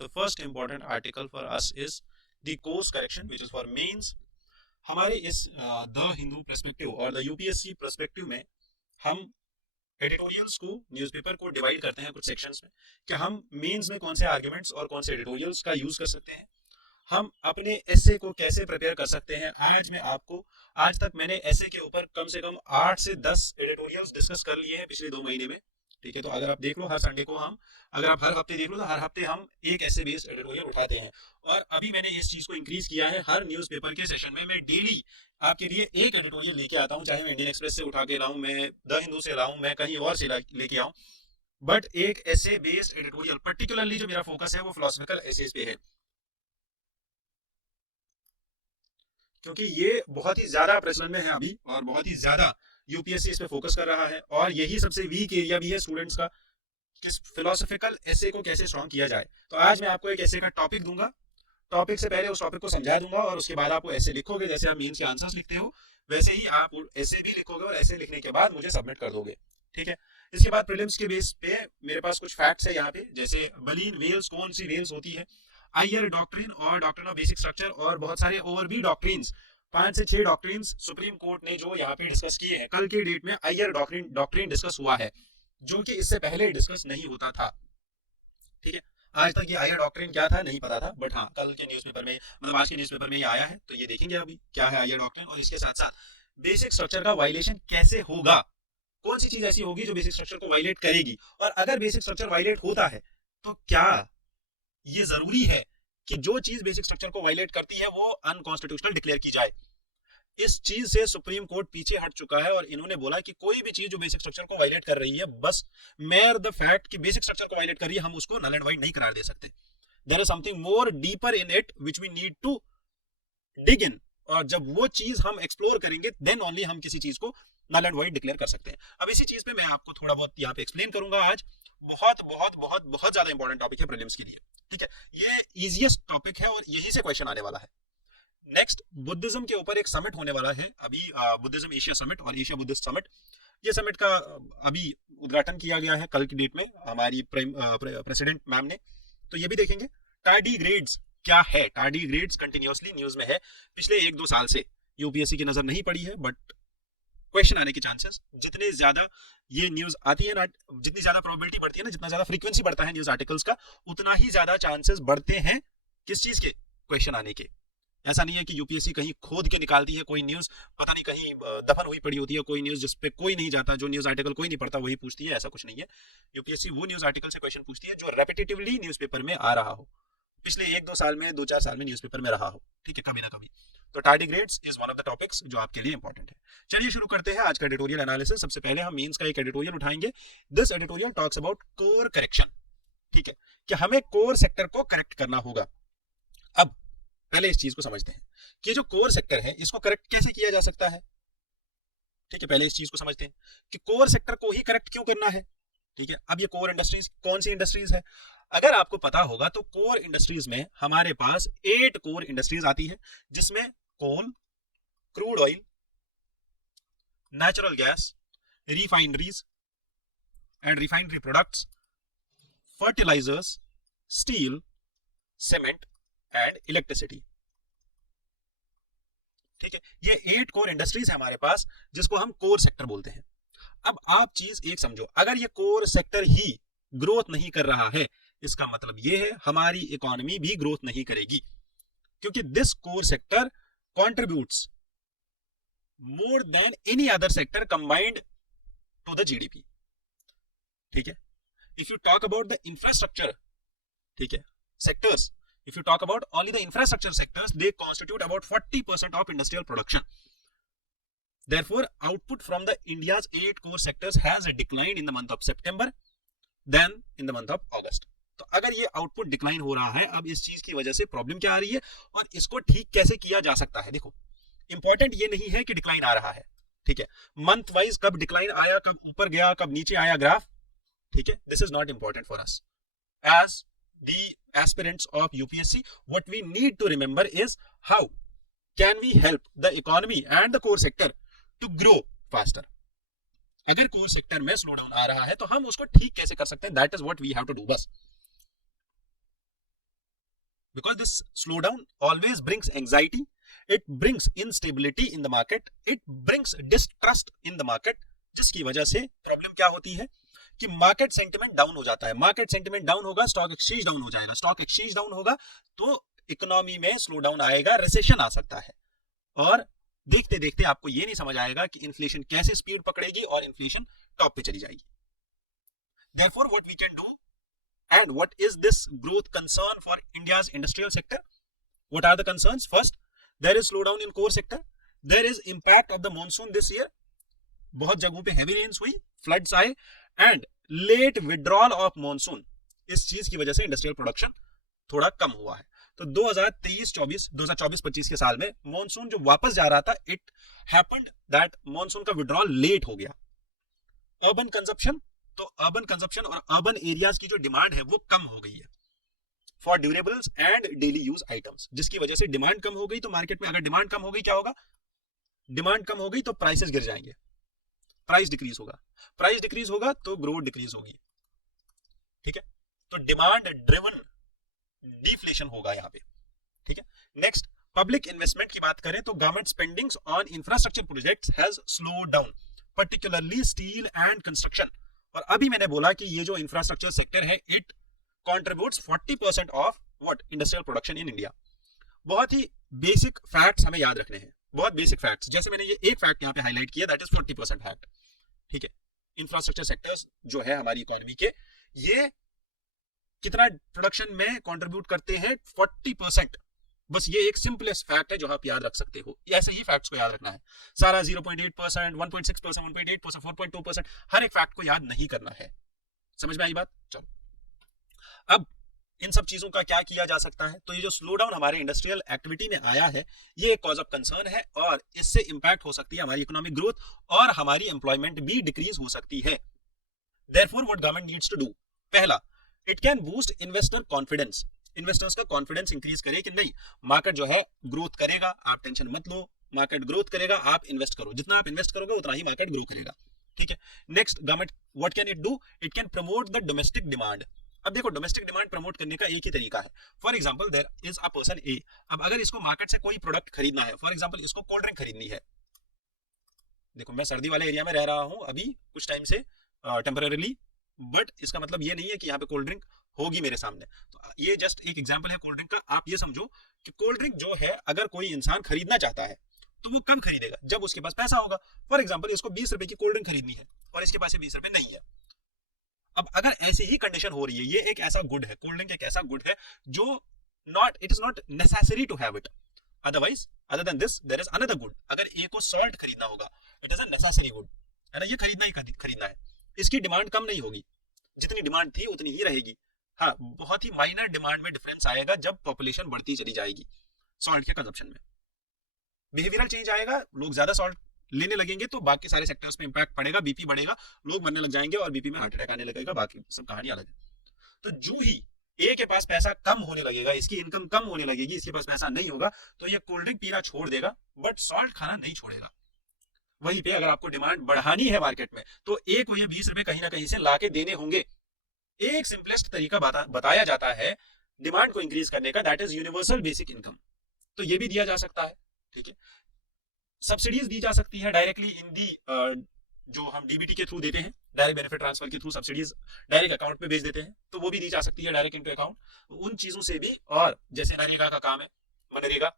The first important article for us is the course correction, which is for mains. हमारे इस the Hindu perspective और the UPSC perspective में हम editorials को, newspaper को डिवाइड करते हैं कुछ सेक्शंस में कि हम मेंस में कौन से आर्गुमेंट्स और कौन से एडिटोरियल्स का यूज कर सकते हैं, हम अपने एसे को कैसे प्रिपेयर कर सकते हैं। आज तक मैंने एसे के ऊपर कम से कम 8 से 10 एडिटोरियल्स डिस्कस कर लिए हैं पिछले 2 महीने में। ठीक है, तो अगर आप देख लो हर संडे को अगर आप हर हफ्ते देख लो तो हर हफ्ते हम एक ऐसे बेस्ड एडिटोरियल उठाते हैं। और अभी मैंने इस चीज को इंक्रीज किया है, हर न्यूज़पेपर के सेशन में मैं डेली आपके लिए एक एडिटोरियल लेके आता हूं, चाहे मैं इंडियन एक्सप्रेस से उठा के लाऊं, मैं द हिंदू से लाऊं, मैं कहीं और से लेके आऊं, बट एक ऐसे बेस्ड एडिटोरियल। पर्टिकुलरली जो मेरा फोकस है वो फिलोसफिकल एसेज पे है, क्योंकि ये बहुत ही ज्यादा प्रचलन में है अभी और बहुत ही ज्यादा यूपीएससी इस पे फोकस कर रहा है। और यही सबसे वीक एरिया भी है स्टूडेंट्स का, किस फिलोसफिकल एसे को कैसे स्ट्रॉन्ग किया जाए। तो आज मैं आपको एक ऐसे का टॉपिक दूंगा, टॉपिक से पहले उस टॉपिक को समझा दूंगा और उसके बाद आप ऐसे लिखोगे, जैसे आप मेंस के आंसर्स लिखते हो वैसे ही आप ऐसे भी लिखोगे और ऐसे लिखने के बाद मुझे सबमिट कर दोगे। ठीक है, इसके बाद प्रीलिम्स के बेस पे मेरे पास कुछ फैक्ट्स है यहाँ पे, जैसे बलीन वेल्स कौन सी वेल्स होती है, आयर डॉक्ट्रिन और डॉक्ट्रिन ऑफ बेसिक स्ट्रक्चर और बहुत सारे और भी डॉक्ट्रिन्स, 5 से 6 डॉक्ट्रिन्स सुप्रीम कोर्ट ने जो यहाँ पे डिस्कस किए हैं। कल के डेट में आयर डॉक्ट्रिन डिस्कस हुआ है, जो कि इससे पहले डिस्कस नहीं होता था। ठीक है, आज तक ये आयर डॉक्ट्रिन क्या था नहीं पता था, बट हाँ कल के न्यूज़पेपर में, मतलब आज के न्यूज़पेपर में ये आया है, तो ये देखेंगे अभी क्या है आयर डॉक्ट्रिन। और इसके साथ साथ बेसिक स्ट्रक्चर का वायलेशन कैसे होगा, कौन सी चीज ऐसी होगी जो बेसिक स्ट्रक्चर को वायलेट करेगी, और अगर बेसिक स्ट्रक्चर वायलेट होता है तो क्या ये जरूरी है कि जो चीज बेसिक स्ट्रक्चर को वायलेट करती है वो अनकॉन्स्टिट्यूशनल डिक्लेयर की जाए। इस चीज से सुप्रीम कोर्ट पीछे हट चुका है और इन्होंने बोला कि कोई भी चीज जो बेसिक स्ट्रक्चर को वायलेट कर रही है, बस मेयर द फैक्ट कि बेसिक स्ट्रक्चर को वायलेट कर रही है, हम उसको नल एंड वाइड नहीं करार दे सकते। There is something more deeper in it which we need to dig in, और जब वो चीज हम एक्सप्लोर करेंगे देन ओनली हम किसी चीज को नल एंड वाइड डिक्लेयर कर सकते हैं। अब इसी चीज पे मैं आपको थोड़ा बहुत यहाँ पे एक्सप्लेन करूंगा आज। बहुत बहुत बहुत बहुत ज्यादा इंपॉर्टेंट टॉपिक है प्रीलिम्स के लिए। ठीक है, ये इजीएस्ट टॉपिक है और यही से क्वेश्चन आने वाला है। नेक्स्ट, बुद्धिज्म के ऊपर एक समिट होने वाला है अभी, बुद्धिज्म एशिया समिट और एशिया बुद्धिस्ट समिट। ये समिट का अभी उद्घाटन किया गया है कल की डेट में हमारी प्रेसिडेंट मैम ने, तो ये भी देखेंगे। टार्डीग्रेड्स क्या है, टार्डीग्रेड्स कंटिन्यूअसली न्यूज में है पिछले 1-2 साल से, यूपीएससी की नजर नहीं पड़ी है, बट क्वेश्चन आने के चांसेस, जितने ज्यादा ये न्यूज आती है ना, जितनी ज्यादा प्रोबेबिलिटी बढ़ती है ना, जितना ज्यादा फ्रीक्वेंसी बढ़ता है न्यूज आर्टिकल्स का, उतना ही ज्यादा चांसेस बढ़ते हैं किस चीज के, क्वेश्चन आने के। ऐसा नहीं है कि यूपीएससी कहीं खोद के निकालती है कोई न्यूज, पता नहीं कहीं दफन हुई पड़ी होती है कोई न्यूज जिस पे कोई नहीं जाता, जो न्यूज आर्टिकल कोई नहीं पढ़ता वही पूछती है, ऐसा कुछ नहीं है। यूपीएससी वो न्यूज आर्टिकल से क्वेश्चन पूछती है जो रेपिटेटिवली न्यूज़पेपर में आ रहा हो, पिछले 1-2 साल में, 2-4 साल में न्यूज़पेपर में रहा हो। ठीक है, कभी ना कभी। तो tardigrades is one of the topics जो आपके लिए इंपॉर्टेंट है। चलिए शुरू करते हैं आज का एडिटोरियल एनालिसिस। सबसे पहले हम मेंस का एक एडिटोरियल उठाएंगे। This editorial talks about core correction. ठीक है, कि हमें कोर सेक्टर को करेक्ट करना होगा। अब पहले इस चीज को समझते हैं कि जो कोर सेक्टर है इसको करेक्ट कैसे किया जा सकता है। ठीक है, पहले इस चीज को समझते हैं कि कोर सेक्टर को ही करेक्ट क्यों करना है। ठीक है, अब ये कोर इंडस्ट्रीज कौन सी इंडस्ट्रीज है, अगर आपको पता होगा तो कोर इंडस्ट्रीज में हमारे पास 8 कोर इंडस्ट्रीज आती है, जिसमें coal, crude oil, natural gas, refineries and refinery products, fertilisers, steel, cement and electricity. ठीक है, ये 8 कोर इंडस्ट्रीज है हमारे पास, जिसको हम कोर सेक्टर बोलते हैं। अब आप चीज एक समझो, अगर ये कोर सेक्टर ही ग्रोथ नहीं कर रहा है, इसका मतलब ये है हमारी इकोनॉमी भी ग्रोथ नहीं करेगी, क्योंकि this core sector contributes more than any other sector combined to the GDP. ठीक है, if you talk about the infrastructure, ठीक है, sectors, if you talk about only the infrastructure sectors, they constitute about 40% of industrial production. Therefore, output from the India's 8 core sectors has declined in the month of September than in the month of August. तो अगर ये output decline हो रहा है, अब इस चीज की वजह से प्रॉब्लम क्या आ रही है और इसको ठीक कैसे किया जा सकता है। देखो, इंपॉर्टेंट ये नहीं है कि डिक्लाइन आ रहा है, ठीक है, मंथ वाइज कब डिक्लाइन आया, कब ऊपर गया, कब नीचे आया ग्राफ, ठीक है, this is not important for us as the aspirants of UPSC. What we need to remember is how can we help the economy and the core sector to grow faster. अगर core sector में slow down आ रहा है तो हम उसको ठीक कैसे कर सकते हैं, that is what we have to do. बस because this slowdown always brings anxiety, it brings instability in the market, it brings distrust in the market, जिसकी वजह से प्रॉब्लम क्या होती है कि मार्केट सेंटिमेंट डाउन हो जाता है। मार्केट सेंटिमेंट डाउन होगा, स्टॉक एक्सचेंज डाउन हो जाएगा, स्टॉक एक्सचेंज डाउन होगा तो इकोनॉमी में स्लो डाउन आएगा, रिसेशन आ सकता है, और देखते देखते आपको ये नहीं समझ आएगा कि इन्फ्लेशन कैसे स्पीड पकड़ेगी और इन्फ्लेशन टॉप पे चली जाएगी। Therefore, what we can do, and what is this growth concern for India's industrial sector? What are the concerns? First, there is slowdown in core sector. There is impact of the monsoon this year. बहुत जगहों पे heavy rains हुई, floods आए, and late withdrawal of monsoon. इस चीज की वजह से इंडस्ट्रियल प्रोडक्शन थोड़ा कम हुआ है। तो 2024-25 के साल में मॉनसून जो वापस जा रहा था, इट हैपेंड दैट मॉनसून का विड्रॉल लेट हो गया। अर्बन कंजप्शन, तो अर्बन कंजप्शन और अर्बन एरियाज की जो डिमांड है वो कम हो गई है for durables and daily use items, जिसकी वजह से डिमांड कम हो गई। तो मार्केट में अगर डिमांड कम हो गई क्या होगा, डिमांड कम हो गई तो प्राइसेस गिर जाएंगे, प्राइस डिक्रीज होगा, प्राइस डिक्रीज होगा तो ग्रोथ डिक्रीज होगी, ठीक है। तो डिमांड ड्रिवन डिफ्लेशन होगा यहाँ पे, ठीक है। नेक्स्ट, पब्लिक इन्वेस्टमेंट की बात करें तो government spendings on infrastructure projects has slowed down, particularly steel and construction. और अभी मैंने बोला कि ये जो इंफ्रास्ट्रक्चर सेक्टर है, it contributes 40% of what industrial production in India. बहुत ही बेसिक फैक्ट्स हमें याद रखने हैं, बहुत बेसिक फैक्ट्स, जैसे मैंने ये एक फैक्ट यहाँ पे हाईलाइट किया, दैट इज 40% फैक्ट, ठीक है। इंफ्रास्ट्रक्चर सेक्टर्स जो है हमारी इकोनॉमी के, ये कितना प्रोडक्शन में कंट्रीब्यूट करते हैं, 40%। बस ये एक सिंपलेस्ट फैक्ट है जो आप याद रख सकते हो, ऐसे ही फैक्ट्स को याद रखना है। सारा 0.8%, 1.6%, 1.8%, 4.2%, हर एक फैक्ट को याद नहीं करना है। समझ में आई बात? चलो, अब इन सब चीजों का क्या किया जा सकता है? तो ये जो स्लो डाउन हमारे इंडस्ट्रियल एक्टिविटी में आया है, ये एक कॉज ऑफ कंसर्न है, और इससे इंपैक्ट हो सकती है हमारी इकोनॉमिक ग्रोथ, और हमारी एम्प्लॉयमेंट भी डिक्रीज हो सकती है। Therefore what government needs to do, पहला, it can boost investor confidence. Investors का कॉन्फिडेंस इंक्रीज करे कि नहीं, मार्केट जो है ग्रोथ करेगा, आप टेंशन मत लो, मार्केट ग्रोथ करेगा, आप इन्वेस्ट करो, जितना आप इन्वेस्ट करोगे उतना ही मार्केट ग्रो करेगा, ठीक है। Next, government what can it do, it can promote the domestic demand. अब देखो, डोमेस्टिक डिमांड प्रमोट करने का एक ही तरीका है। For example, there is a person A, अब अगर इसको मार्केट से कोई प्रोडक्ट खरीदना है, फॉर एग्जांपल इसको कोल्ड ड्रिंक खरीदनी है, देखो मैं सर्दी वाले एरिया में रह रहा हूं अभी कुछ टाइम से टेम्पररीली, बट इसका मतलब ये नहीं है कि यहाँ पे कोल्ड ड्रिंक होगी मेरे सामने। तो ये जस्ट एक एग्जांपल है कोल्ड ड्रिंक का। आप ये समझो कि कोल्ड ड्रिंक जो है, अगर कोई इंसान खरीदना चाहता है तो वो कब खरीदेगा, जब उसके पास पैसा होगा। फॉर एग्जांपल इसको 20 रुपए की कोल्ड ड्रिंक खरीदनी है और इसके पास 20 रुपए नहीं है। अब अगर ऐसी ही कंडीशन हो रही है, ये एक ऐसा गुड है, कोल्ड ड्रिंक एक ऐसा गुड है जो it is not necessary to have it, otherwise other than this there is another good. अगर ए को सॉल्ट खरीदना होगा, it is a necessary good, है ना, ये खरीदना ही खरीदना है, इसकी डिमांड कम नहीं होगी, जितनी डिमांड थी उतनी ही रहेगी। हाँ, बहुत ही माइनर डिमांड में डिफरेंस आएगा जब पॉपुलेशन बढ़ती चली जाएगी सॉल्ट के कंजप्शन में। बिहेवियरल चेंज आएगा, लोग ज्यादा सॉल्ट लेने लगेंगे तो बाकी सारे सेक्टर्स में इंपैक्ट पड़ेगा, बीपी बढ़ेगा, लोग मरने लग जाएंगे और बीपी में हार्ट अटैक आने लगेगा, बाकी सब कहानी अलग है। तो जो ही ए के पास पैसा कम होने लगेगा, इसकी इनकम कम होने लगेगी, इसके पास पैसा नहीं होगा, तो ये कोल्ड ड्रिंक पीना छोड़ देगा, बट सॉल्ट खाना नहीं छोड़ेगा। वहीं पे अगर आपको डिमांड बढ़ानी है मार्केट में, तो ए को ये 20 रुपए कहीं ना कहीं से लाके देने होंगे। एक सिंपलेस्ट तरीका बताया जाता है डिमांड को इंक्रीज करने का, that is universal basic income. तो ये भी दिया जा सकता है, ठीक है। सब्सिडीज दी जा सकती है डायरेक्टली इन दी, जो हम डीबीटी के थ्रू देते हैं, डायरेक्ट बेनिफिट ट्रांसफर के थ्रू सब्सिडीज डायरेक्ट अकाउंट में भेज देते हैं, तो वो भी दी जा सकती है डायरेक्ट इनटू अकाउंट, उन चीजों से भी। और जैसे नरेगा का काम है, मनरेगा,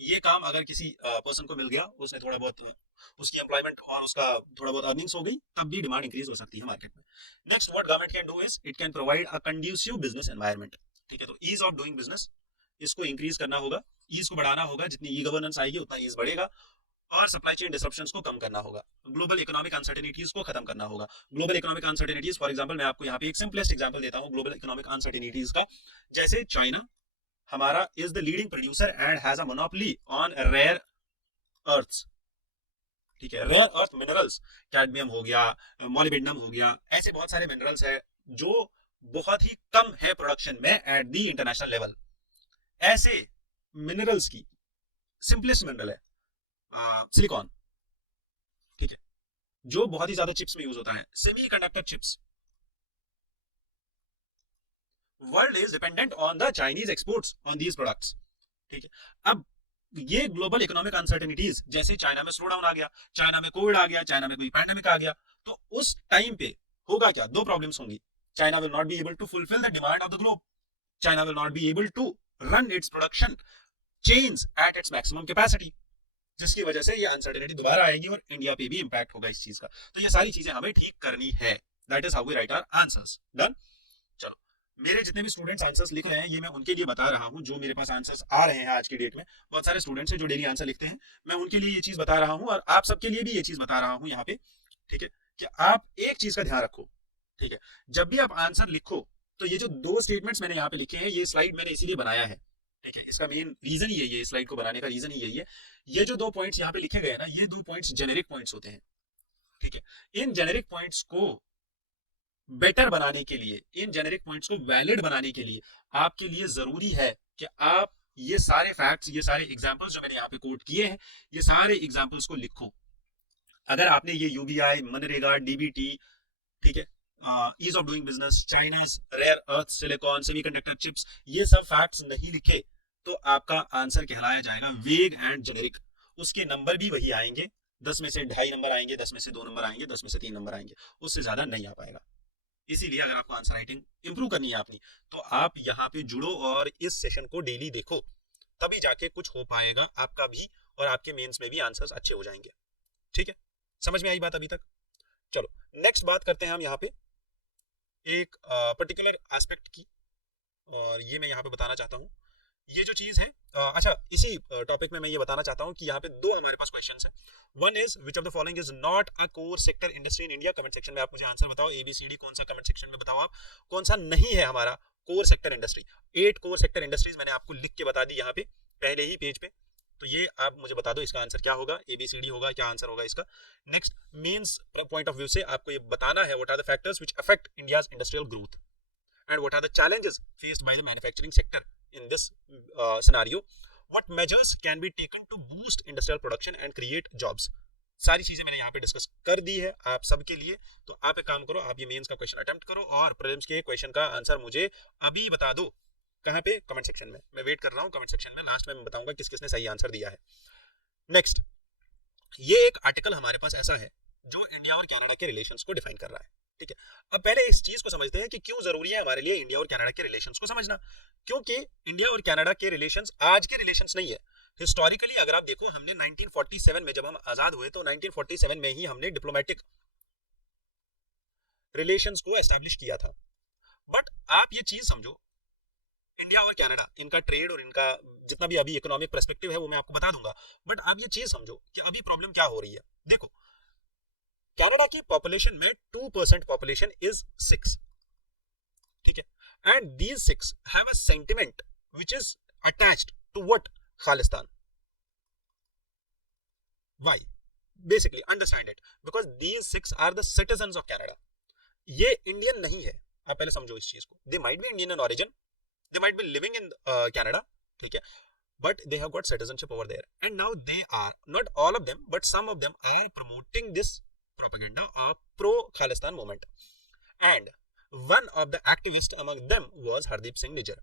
ये काम अगर किसी पर्सन को मिल गया, उसने थोड़ा बहुत उसकी एम्प्लॉयमेंट और उसका थोड़ा बहुत अर्निंग्स हो गई, तब भी डिमांड इंक्रीज हो सकती है मार्केट में। Next, what government can do is it can provide a conducive business environment, ठीक है। तो ईज ऑफ डूइंग बिजनेस, इसको इंक्रीज करना होगा, ईज को बढ़ाना होगा, जितनी ई गवर्नेंस आएगी उतना ईज बढ़ेगा, और सप्लाई चेन डिसरप्शंस को कम करना होगा, ग्लोबल इकोनॉमिक अनसर्टेनिटीज को खत्म करना होगा। Global economic uncertainties, for example मैं आपको यहाँ पे एक सिंपलेस्ट एग्जांपल देता हूँ ग्लोबल इकोनॉमिक अनसर्टेनिटीज का। जैसे चाइना हमारा is the leading producer and has a monopoly on rare earths, ठीक है, रेयर अर्थ मिनरल्स, कैडमियम हो गया, मोलिब्डेनम हो गया, ऐसे बहुत सारे मिनरल्स है जो बहुत ही कम है प्रोडक्शन में एट दी इंटरनेशनल लेवल। ऐसे मिनरल्स की सिंपलेस्ट मिनरल है सिलिकॉन, ठीक है, जो बहुत ही ज्यादा चिप्स में यूज होता है, semiconductor chips. World is dependent on the Chinese exports on these products. ठीक है, अब ये ग्लोबल इकोनॉमिक अनसर्टेनिटीज, जैसे चाइना में स्लो डाउन आ गया, चाइना में कोविड आ गया, चाइना में कोई पैंडेमिक आ गया, तो उस टाइम पे होगा क्या, दो प्रॉब्लम्स होंगी। China will not be able to fulfil the demand of the globe, China will not be able to run its production chains at its maximum capacity, जिसकी वजह से ये अनसर्टेनिटी दोबारा आएगी और इंडिया पे भी इंपैक्ट होगा इस चीज का। तो ये सारी चीजें हमें ठीक करनी है। That is how we write our answers. Done. चलो, मेरे जितने भी स्टूडेंट्स आंसर्स लिख रहे हैं ये मैं उनके लिए बता रहा हूँ, जो मेरे पास आंसर्स आ रहे हैं आज की डेट में। बहुत सारे स्टूडेंट्स हैं जो डेली आंसर लिखते हैं, मैं उनके लिए ये चीज बता रहा हूँ और आप सबके लिए भी ये चीज बता रहा हूँ यहाँ पे। ठीक है, कि आप एक चीज का ध्यान रखो। ठीक है, जब भी आप आंसर लिखो तो ये जो दो स्टेटमेंट्स मैंने यहाँ पे लिखे हैं, ये स्लाइड मैंने इसीलिए बनाया है। ठीक है, इसका मेन रीजन ही यही है, स्लाइड को बनाने का रीजन ही यही है। ये जो दो पॉइंट्स यहाँ पे लिखे गए हैं ना, ये दो पॉइंट्स जेनेरिक पॉइंट्स होते हैं। ठीक है, इन जेनेरिक पॉइंट्स को बेटर बनाने के लिए, इन जेनेरिक पॉइंट्स को वैलिड बनाने के लिए आपके लिए जरूरी है कि आप ये सारे फैक्ट्स, ये सारे एग्जांपल्स जो मैंने यहाँ पे कोट किए हैं, ये सारे एग्जांपल्स को लिखो। अगर आपने ये यूबीआई, मनरेगा, डीबीटी, ठीक है, ease of doing business, China's rare earth silicon, semiconductor chips, ये सब फैक्ट्स नहीं लिखे तो आपका आंसर कहलाया जाएगा वेग एंड जेनेरिक। उसके नंबर भी वही आएंगे, 10 में से 2.5 नंबर आएंगे, 10 में से 2 नंबर आएंगे, 10 में से 3 नंबर आएंगे, उससे ज्यादा नहीं आ पाएगा। इसीलिए अगर आपको आंसर राइटिंग इंप्रूव करनी है अपनी, तो आप यहाँ पे जुड़ो और इस सेशन को डेली देखो, तभी जाके कुछ हो पाएगा आपका भी, और आपके मेंस में भी आंसर्स अच्छे हो जाएंगे। ठीक है, समझ में आई बात अभी तक? चलो नेक्स्ट बात करते हैं हम यहाँ पे एक पर्टिकुलर एस्पेक्ट की, और ये मैं यहाँ पे बताना चाहता हूँ ये जो चीज है। अच्छा, इसी टॉपिक में मैं ये बताना चाहता हूँ कि यहाँ पे दो हमारे पास क्वेश्चंस हैं। One is which of the following is not a core sector industry in India. Comment section में आप मुझे आंसर बताओ, एबीसीडी कौन सा, कमेंट सेक्शन में बताओ आप कौन सा नहीं है हमारा core sector industry. 8 core sector industries मैंने आपको लिख के बता दी यहाँ पे पहले ही पेज पे, तो ये आप मुझे बता दो इसका आंसर क्या होगा, एबीसीडी होगा, क्या आंसर होगा इसका। Next, mains point of view से आपको ये बताना है what are the factors which affect India's industrial growth and what are the challenges faced by the manufacturing sector in this scenario, what measures can be taken to boost industrial production and create jobs। सारी चीजें मैंने यहाँ पे discuss कर दी है आप सबके लिए। तो आप एक काम करो, आप ये मेंस का क्वेश्चन अटेम्प्ट करो और प्रीलिम्स के क्वेश्चन का आंसर मुझे अभी बता दो। कहाँ पे? कमेंट सेक्शन में। मैं वेट कर रहा हूँ कमेंट सेक्शन में, लास्ट में मैं बताऊंगा किस किसने सही आंसर दिया है। नेक्स्ट, ये एक आर्टिकल हमारे पास ऐसा है जो इंडिया और कनाडा के रिलेशंस को डिफाइन कर रहा है। ठीक है, अब पहले इस चीज को समझते हैं कि क्यों जरूरी है हमारे लिए इंडिया और कनाडा के रिलेशंस को समझना। क्योंकि इंडिया और कनाडा के रिलेशंस आज के रिलेशंस नहीं है। हिस्टोरिकली अगर आप देखो, हमने 1947 में जब हम आजाद हुए तो 1947 में ही हमने डिप्लोमेटिक रिलेशंस को एस्टैब्लिश किया था। बट आप ये चीज समझो, इंडिया और कनाडा, इनका ट्रेड और इनका जितना भी अभी इकोनॉमिक पर्सपेक्टिव है वो मैं आपको बता दूंगा। बट आप ये चीज समझो कि अभी प्रॉब्लम क्या हो रही है। देखो, कनाडा की पॉपुलेशन में 2% पॉपुलेशन इज 6। ठीक है, and these 6 have a sentiment which is attached to what? Khalistan. Why? Basically understand it, because these 6 are the citizens of Canada. ये इंडियन नहीं है, आप पहले समझो इस चीज को। They might be Indian in origin, they might be living in Canada, ठीक है, but they have got citizenship over there, and now they are, not all of them but some of them are promoting this propaganda of pro Khalistan movement, and one of the activists among them was Hardeep Singh Nijjar।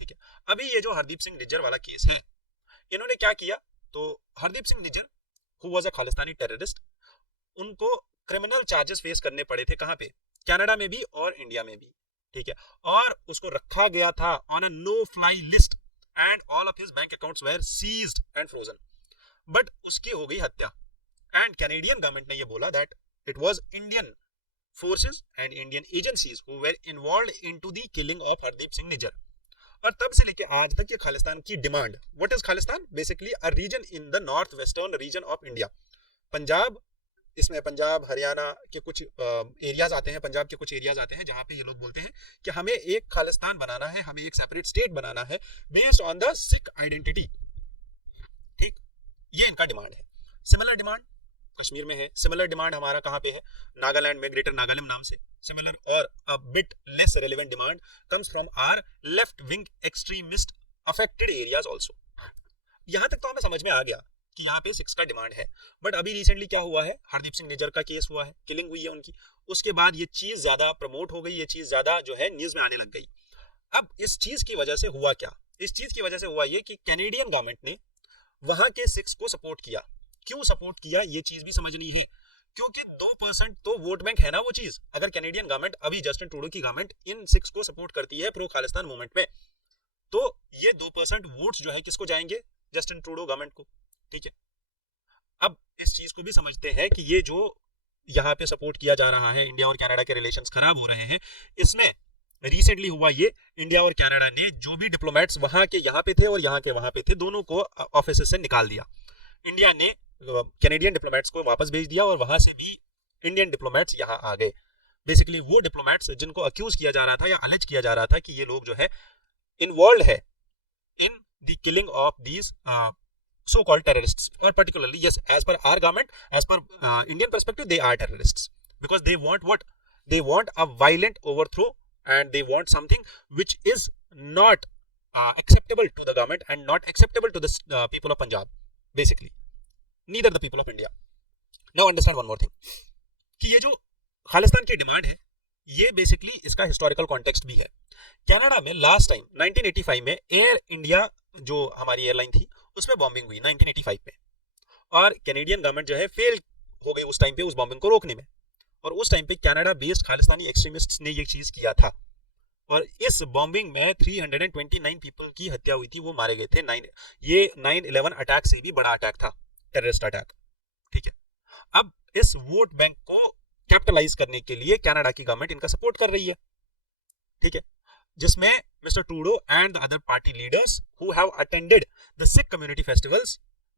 ठीक है, अभी ये जो हरदीप सिंह निज्जर वाला case है, इन्होंने क्या किया? तो Hardeep Singh Nijjar who was a Khalistani terrorist, उनको क्रिमिनल चार्जेस फेस करने पड़े थे। कहाँ पे? कनाडा में भी और इंडिया में भी। ठीक है, और उसको रखा गया था on a no fly list and all of his bank accounts were seized and frozen, but उसकी हो गई हत्या। and Canadian government ने ये बोला that it was Indian forces and Indian agencies who were involved into the killing of Hardeep Singh Nijjar। और तब से लेके आज तक ये खालिस्तान की demand, what is Khalistan? basically a region in the north western region of India। Punjab, इसमें पंजाब हरियाणा के कुछ एरियाज आते हैं, पंजाब के कुछ एरियाज आते हैं जहां पे ये लोग बोलते हैं कि हमें एक खालिस्तान बनाना है, हमें एक सेपरेट स्टेट बनाना है based on the Sikh identity. ठीक, ये इनका डिमांड है। सिमिलर डिमांड कश्मीर में है, सिमिलर डिमांड हमारा कहां पे है? नागालैंड में, ग्रेटर नागालैंड नाम से सिमिलर, और a bit less relevant demand comes from our left wing extremist affected areas also. यहां तक तो हमें समझ में आ गया कि यहाँ पे 6 का डिमांड है। बट अभी रिसेंटली क्या हुआ है? हरदीप सिंह निज्जर का केस हुआ है, किलिंग हुई है उनकी। उसके बाद ये चीज ज्यादा प्रमोट हो गई, ये चीज ज्यादा जो है न्यूज में आने लग गई। अब इस चीज की वजह से हुआ क्या, इस चीज की वजह से हुआ ये कि कैनेडियन गवर्नमेंट ने वहां के सिक्स को सपोर्ट किया। क्यों सपोर्ट किया ये चीज भी समझनी है, क्योंकि 2% तो वोट बैंक है ना वो चीज। अगर कैनेडियन गवर्नमेंट, अभी जस्टिन ट्रूडो की गवर्नमेंट इन सिक्स को सपोर्ट करती है प्रो खालिस्तान मूवमेंट में, तो ये 2% वोट्स जो है किसको जाएंगे, जस्टिन ट्रूडो गवर्नमेंट को। ठीक है, अब इस चीज को भी समझते हैं कि ये जो यहाँ पे सपोर्ट किया जा रहा है, इंडिया और कनाडा के रिलेशंस खराब हो रहे हैं, इसमें रिसेंटली हुआ ये, इंडिया और कनाडा ने जो भी डिप्लोमेट्स वहां के यहाँ पे थे और यहाँ के वहां पे थे, दोनों को ऑफिस से निकाल दिया। इंडिया ने कैनेडियन डिप्लोमेट्स को वापस भेज दिया और वहां से भी इंडियन डिप्लोमेट्स यहाँ आ गए। बेसिकली वो डिप्लोमेट्स जिनको अक्यूज किया जा रहा था या अलेज किया जा रहा था कि ये लोग जो है इन्वॉल्व है in the killing of these so called terrorists, or particularly yes, as per our government, as per Indian perspective, they are terrorists because they want what, they want a violent overthrow and they want something which is not acceptable to the government and not acceptable to the people of Punjab, basically neither the people of India. Now understand one more thing कि ये जो खालिस्तान की demand है, ये basically इसका historical context भी है। Canada में लास्ट टाइम 1985 में एयर इंडिया जो हमारी एयरलाइन थी उसमें बॉम्बिंग हुई 1985 में, और कैनेडियन गवर्नमेंट जो है फेल हो गई उस टाइम पे उस बॉम्बिंग को रोकने में, और उस टाइम पे कनाडा बेस्ड खालिस्तानी एक्सट्रीमिस्ट्स ने ये चीज किया था, और इस बॉम्बिंग में 329 पीपल की हत्या हुई थी, वो मारे गए थे। ये 9/11 अटैक से भी बड़ा अटैक था, टेररिस्ट अटैक। ठीक है, अब इस वोट बैंक को कैपिटलाइज करने के लिए कनाडा की गवर्नमेंट इनका सपोर्ट कर रही है। ठीक है, जिसमें Mr. Trudeau and the other party leaders who have attended the Sikh community festivals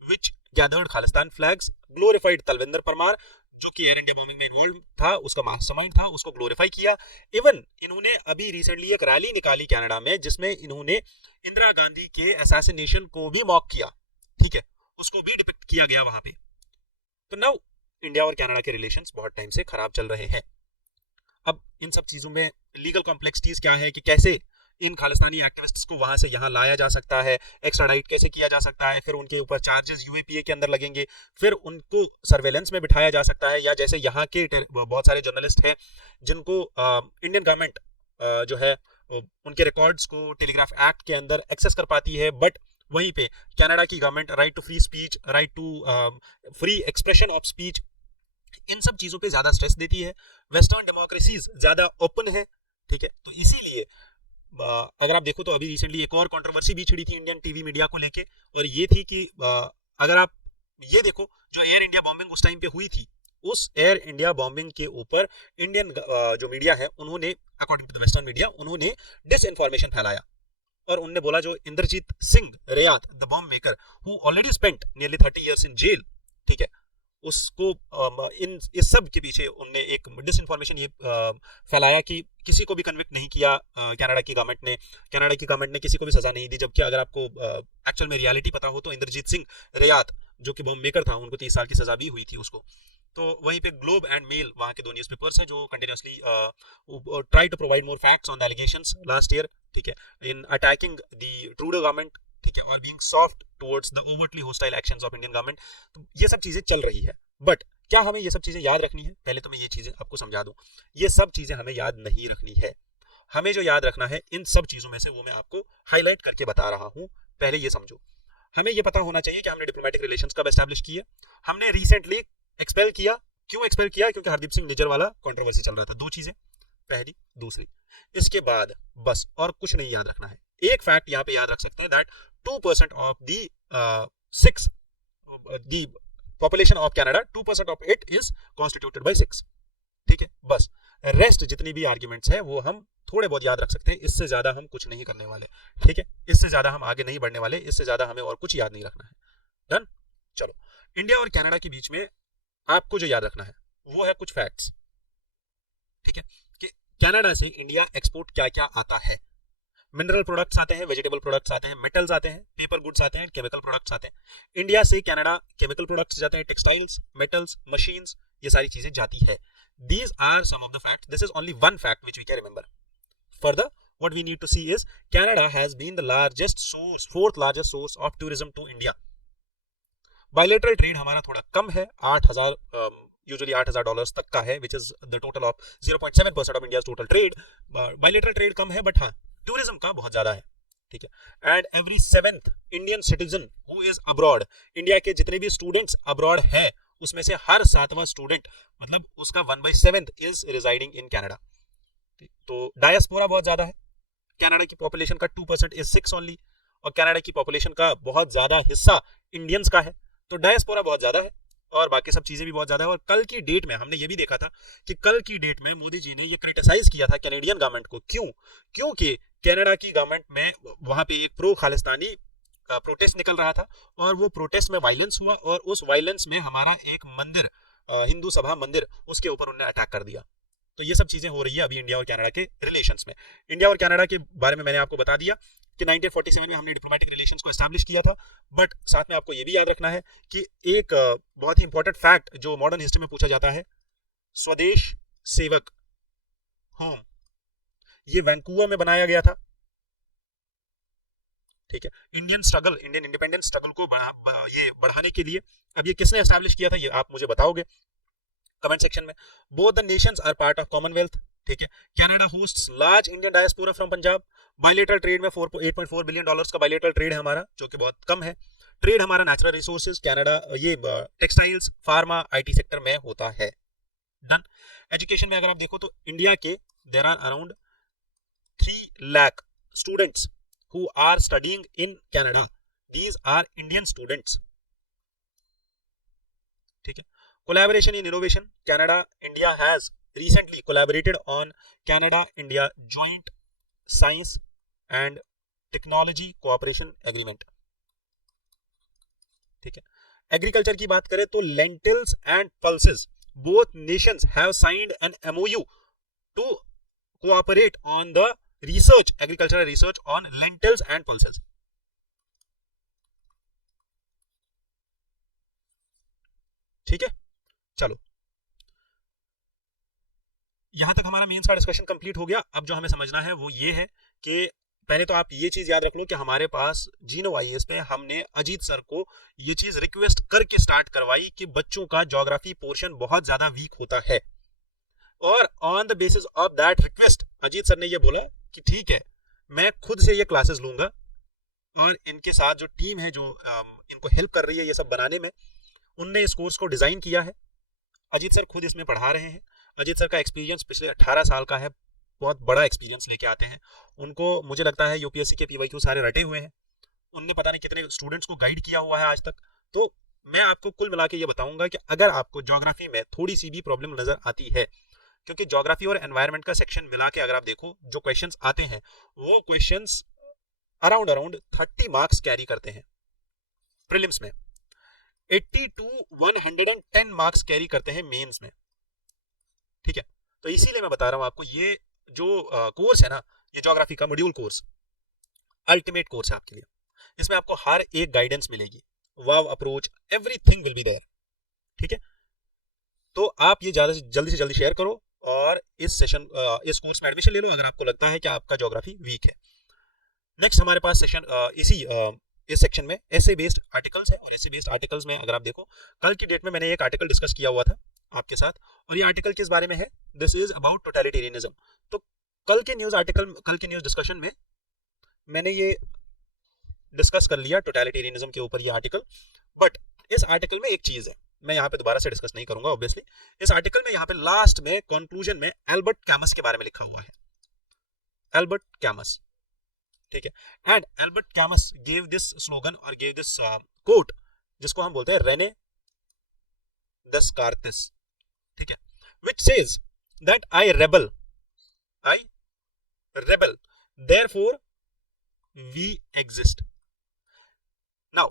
which gathered Khalistan flags, glorified Talwinder Parmar जो कि एयर इंडिया बॉम्बिंग में इन्वॉल्व था, उसका मास्टरमाइंड था, उसको ग्लोरीफाई किया। इवन इन्होंने अभी रिसेंटली एक रैली निकाली कनाडा में जिसमें इन्होंने इंदिरा गांधी के असैसिनेशन को भी मॉक किया। ठीक है, उसको भी डिपिक्ट किया गया वहां पे। तो नाउ इंडिया और कनाडा के रिलेशंस बहुत टाइम से खराब चल रहे हैं। अब इन सब चीजों में लीगल कॉम्प्लेक्सिटीज क्या है कि कैसे इन खालिस्तानी एक्टिविस्ट्स को वहां से यहाँ लाया जा सकता है, एक्स्ट्राडाइट कैसे किया जा सकता है, फिर उनके ऊपर चार्जेस यूएपीए के अंदर लगेंगे, फिर उनको सर्वेलेंस में बिठाया जा सकता है, या जैसे यहाँ के बहुत सारे जर्नलिस्ट हैं जिनको इंडियन गवर्नमेंट जो है उनके रिकॉर्ड्स को टेलीग्राफ एक्ट के अंदर एक्सेस कर पाती है, बट वहीं पे कनाडा की government right to free speech, right to free expression of speech, इन सब चीजों पे ज्यादा स्ट्रेस देती है। वेस्टर्न डेमोक्रेसीज ज्यादा ओपन है। ठीक है, तो इसीलिए अगर आप देखो तो अभी रिसेंटली एक और कंट्रोवर्सी भी छिड़ी थी इंडियन टीवी मीडिया को लेके, और ये थी कि अगर आप ये देखो जो एयर इंडिया बॉम्बिंग उस टाइम पे हुई थी, उस एयर इंडिया बॉम्बिंग के ऊपर इंडियन जो मीडिया है उन्होंने, according to the western media, उन्होंने डिसइंफॉर्मेशन फैलाया और उन्होंने बोला जो Inderjit Singh Reyat the bomb maker who already spent nearly 30 years in jail, ठीक है, उसको इस सब के पीछे उनने एक डिसइंफॉर्मेशन ये फैलाया कि किसी को भी कन्विक्ट नहीं किया कनाडा की गवर्नमेंट ने किसी को भी सजा नहीं दी, जबकि अगर आपको एक्चुअल में रियलिटी पता हो तो इंद्रजीत सिंह रियात जो कि बॉम्ब मेकर था उनको 30 साल की सजा भी हुई थी उसको। तो वहीं पे ग्लोब एंड मेल वहाँ के दो न्यूज़पेपर्स हैं जो continuously try to provide more facts on the allegations last year, ठीक है, in attacking the Trudeau government, ठीक है, और being soft towards the overtly hostile actions of Indian government. तो ये सब चीजें चल रही है, बट क्या हमें ये सब चीजें याद रखनी है? पहले तो मैं ये चीजें आपको समझा दूं, ये सब चीजें हमें याद नहीं रखनी है। हमें जो याद रखना है इन सब चीजों में से वो मैं आपको हाईलाइट करके बता रहा हूं। पहले ये समझो, हमें ये पता होना चाहिए कि हमने डिप्लोमेटिक रिलेशंस कब एस्टैब्लिश किए। हमने रिसेंटली एक्सपेल किया। क्यों एक्सपेल किया? क्योंकि हरदीप सिंह निज्जर वाला कंट्रोवर्सी चल रहा था। दो चीजें, पहली, दूसरी, इसके बाद बस और कुछ नहीं याद रखना है। एक फैक्ट यहाँ पे याद रख सकते हैं that 2% of the population of Canada, 2% of it is constituted by Sikhs, ठीक है, बस रेस्ट जितनी भी आर्ग्यूमेंट्स है वो हम थोड़े बहुत याद रख सकते हैं, इससे ज्यादा हम कुछ नहीं करने वाले, ठीक है, इससे ज्यादा हम आगे नहीं बढ़ने वाले, इससे ज्यादा हमें और कुछ याद नहीं रखना है। डन। चलो, इंडिया और कनाडा के बीच में आपको जो याद रखना है वो है कुछ फैक्ट्स, ठीक है, कि कनाडा से इंडिया एक्सपोर्ट क्या क्या आता है। मिनरल प्रोडक्ट्स आते हैं, वेजिटेबल प्रोडक्ट्स आते हैं, मेटल्स आते हैं, पेपर गुड्स आते हैं, केमिकल प्रोडक्ट्स आते हैं। इंडिया से कनाडा केमिकल प्रोडक्ट्स जाते हैं, टेक्सटाइल्स, मेटल्स, मशीन्स, ये सारी चीजें जाती है। These are some of the facts. This is only one fact which we can remember. Further, what we need to see is Canada has been the largest source, fourth largest source of tourism to India. Bilateral trade हमारा थोड़ा कम है, 8,000 usually $8,000 तक का है, which is the total of 0.7% of India's total trade. Bilateral trade कम है, but हाँ, tourism का बहुत ज्यादा है, ठीक है। And every 7th Indian citizen who is abroad, India के जितने भी स्टूडेंट्स अब्रॉड है उसमें से हर 7वां स्टूडेंट, मतलब उसका 1/7 इज रिजाइडिंग इन कनाडा। तो डायस्पोरा बहुत ज्यादा है, कनाडा की पॉपुलेशन का 2% इज 6 ओनली, और कनाडा की पॉपुलेशन का बहुत ज्यादा हिस्सा इंडियंस का है, तो डायस्पोरा बहुत ज्यादा है, और बाकी सब चीजें भी बहुत ज्यादा है। और कल की डेट में हमने ये भी देखा था कि कल की डेट में मोदी जी ने ये क्रिटिसाइज किया था कैनेडियन गवर्नमेंट को, क्योंकि कनाडा की गवर्नमेंट में वहां पे एक प्रो खालिस्तानी प्रोटेस्ट निकल रहा था, और वो प्रोटेस्ट में वायलेंस हुआ, और उस वायलेंस में हमारा एक मंदिर, हिंदू सभा मंदिर, उसके ऊपर उन्होंने अटैक कर दिया। तो ये सब चीजें हो रही है अभी इंडिया और कनाडा के रिलेशंस में। इंडिया और कनाडा के बारे में मैंने आपको बता दिया कि 1947 में हमने डिप्लोमेटिक रिलेशंस को एस्टैब्लिश किया था, बट साथ में आपको ये भी याद रखना है कि एक बहुत ही इंपॉर्टेंट फैक्ट जो मॉडर्न हिस्ट्री में पूछा जाता है, स्वदेश सेवक होम, ये वैंकूवर में बनाया गया था, ठीक है। Indian struggle, Indian independence struggle को ये बढ़ाने के लिए अब ये किसने एस्टैब्लिश किया था, ये आप मुझे बताओगे कमेंट सेक्शन में। Both the nations are part of Commonwealth, ठीक है। Canada hosts large Indian diaspora from Punjab. Bilateral trade में 8.4 बिलियन डॉलर्स का बायलेटरल ट्रेड है हमारा, जो कि बहुत कम है। ट्रेड हमारा नेचुरल रिसोर्सेज, कनाडा ये टेक्सटाइल्स, फार्मा, आईटी सेक्टर में होता है। डन। एजुकेशन में अगर आप देखो तो इंडिया के there are around 3 lakh students who are studying in Canada. These are Indian students. ठीक है। Collaboration in innovation. Canada, India has recently collaborated on Canada-India Joint Science and Technology Cooperation Agreement. ठीक है। Agriculture की बात करें तो lentils and pulses, both nations have signed an MOU to cooperate on the research, agricultural research on lentils and pulses. ठीक है, चलो यहां तक हमारा मेंस का डिस्कशन कंप्लीट हो गया। अब जो हमें समझना है वो ये है कि पहले तो आप ये चीज याद रख लो कि हमारे पास जीनो आईएएस पे हमने अजीत सर को ये चीज रिक्वेस्ट करके स्टार्ट करवाई कि बच्चों का ज्योग्राफी पोर्शन बहुत ज्यादा वीक होता है, और on the basis of that request Ajit sir ने ये बोला कि ठीक है मैं खुद से ये क्लासेस लूंगा, और इनके साथ जो टीम है जो इनको हेल्प कर रही है ये सब बनाने में, उनने इस कोर्स को डिजाइन किया है। अजीत सर खुद इसमें पढ़ा रहे हैं। अजीत सर का एक्सपीरियंस पिछले 18 साल का है, बहुत बड़ा एक्सपीरियंस लेके आते हैं। उनको मुझे लगता है यूपीएससी के पीवाईक्यू सारे रटे हुए हैं, उनने पता नहीं कितने स्टूडेंट्स को गाइड किया हुआ है आज तक। तो मैं आपको कुल मिला के ये बताऊंगा कि अगर आपको ज्योग्राफी में थोड़ी सी भी प्रॉब्लम नजर आती है, क्योंकि ज्योग्राफी और एनवायरनमेंट का सेक्शन मिला के अगर आप देखो जो क्वेश्चंस आते हैं वो क्वेश्चंस अराउंड 30 मार्क्स कैरी करते हैं प्रीलिम्स में, 80 to 110 मार्क्स कैरी करते हैं मेंस में, ठीक है। तो इसीलिए मैं बता रहा हूं आपको ये जो कोर्स है ना, ये ज्योग्राफी का मॉड्यूल कोर्स अल्टीमेट कोर्स है आपके लिए। इसमें आपको हर एक गाइडेंस मिलेगी, wow approach, everything will be there, ठीक है। तो आप ये जल्दी से जल्दी शेयर करो और इस सेशन इस कोर्स में एडमिशन ले लो अगर आपको लगता है कि आपका ज्योग्राफी वीक है। नेक्स्ट हमारे पास सेशन इस सेक्शन में ऐसे बेस्ड आर्टिकल्स है, और ऐसे बेस्ड आर्टिकल्स में अगर आप देखो कल की डेट में मैंने एक आर्टिकल डिस्कस किया हुआ था आपके साथ, और ये आर्टिकल किस बारे में है, दिस इज अबाउट टोटलिटेरियनिज्म। तो कल के न्यूज डिस्कशन में मैंने ये डिस्कस कर लिया टोटलिटेरियनिज्म के ऊपर ये आर्टिकल, बट इस आर्टिकल में एक चीज है मैं यहाँ पे दोबारा से डिस्कस नहीं करूंगा ऑब्वियसली। इस आर्टिकल में यहाँ पे लास्ट में कंक्लूजन में एल्बर्ट कैमस के बारे में लिखा हुआ है, एल्बर्ट कैमस, ठीक है। And Albert Camus gave this slogan और गेव दिस कोट जिसको हम बोलते हैं रेने डेस्कार्टिस, ठीक है, which says that I rebel therefore we exist. Now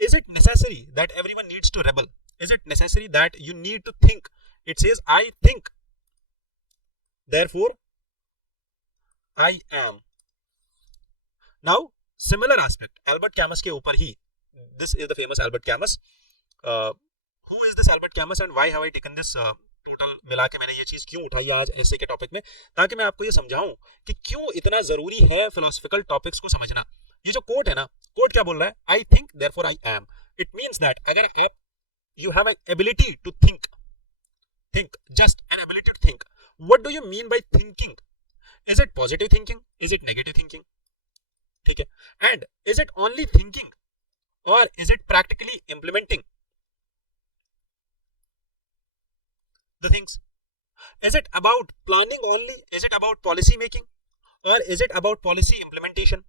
is it necessary that everyone needs to rebel? Is it necessary that you need to think? It says I think, therefore I am. Now similar aspect Albert Camus के ऊपर ही, this is the famous Albert Camus. Who is this Albert Camus and why have I taken this total मिला के मैंने ये चीज क्यों उठाई आज ऐसे के टॉपिक में, ताकि मैं आपको ये समझाऊं कि क्यों इतना जरूरी है फिलोसफिकल टॉपिक्स को समझना। ये जो कोट है ना, कोट क्या बोल रहा है, I think therefore I am. It means that अगर आप you have an ability to think, just an ability to think. What do you mean by thinking? Is it positive thinking, is it negative thinking, ठीक है, and is it only thinking और is it practically implementing the things, is it about planning only, is it about policy making और is it about policy implementation.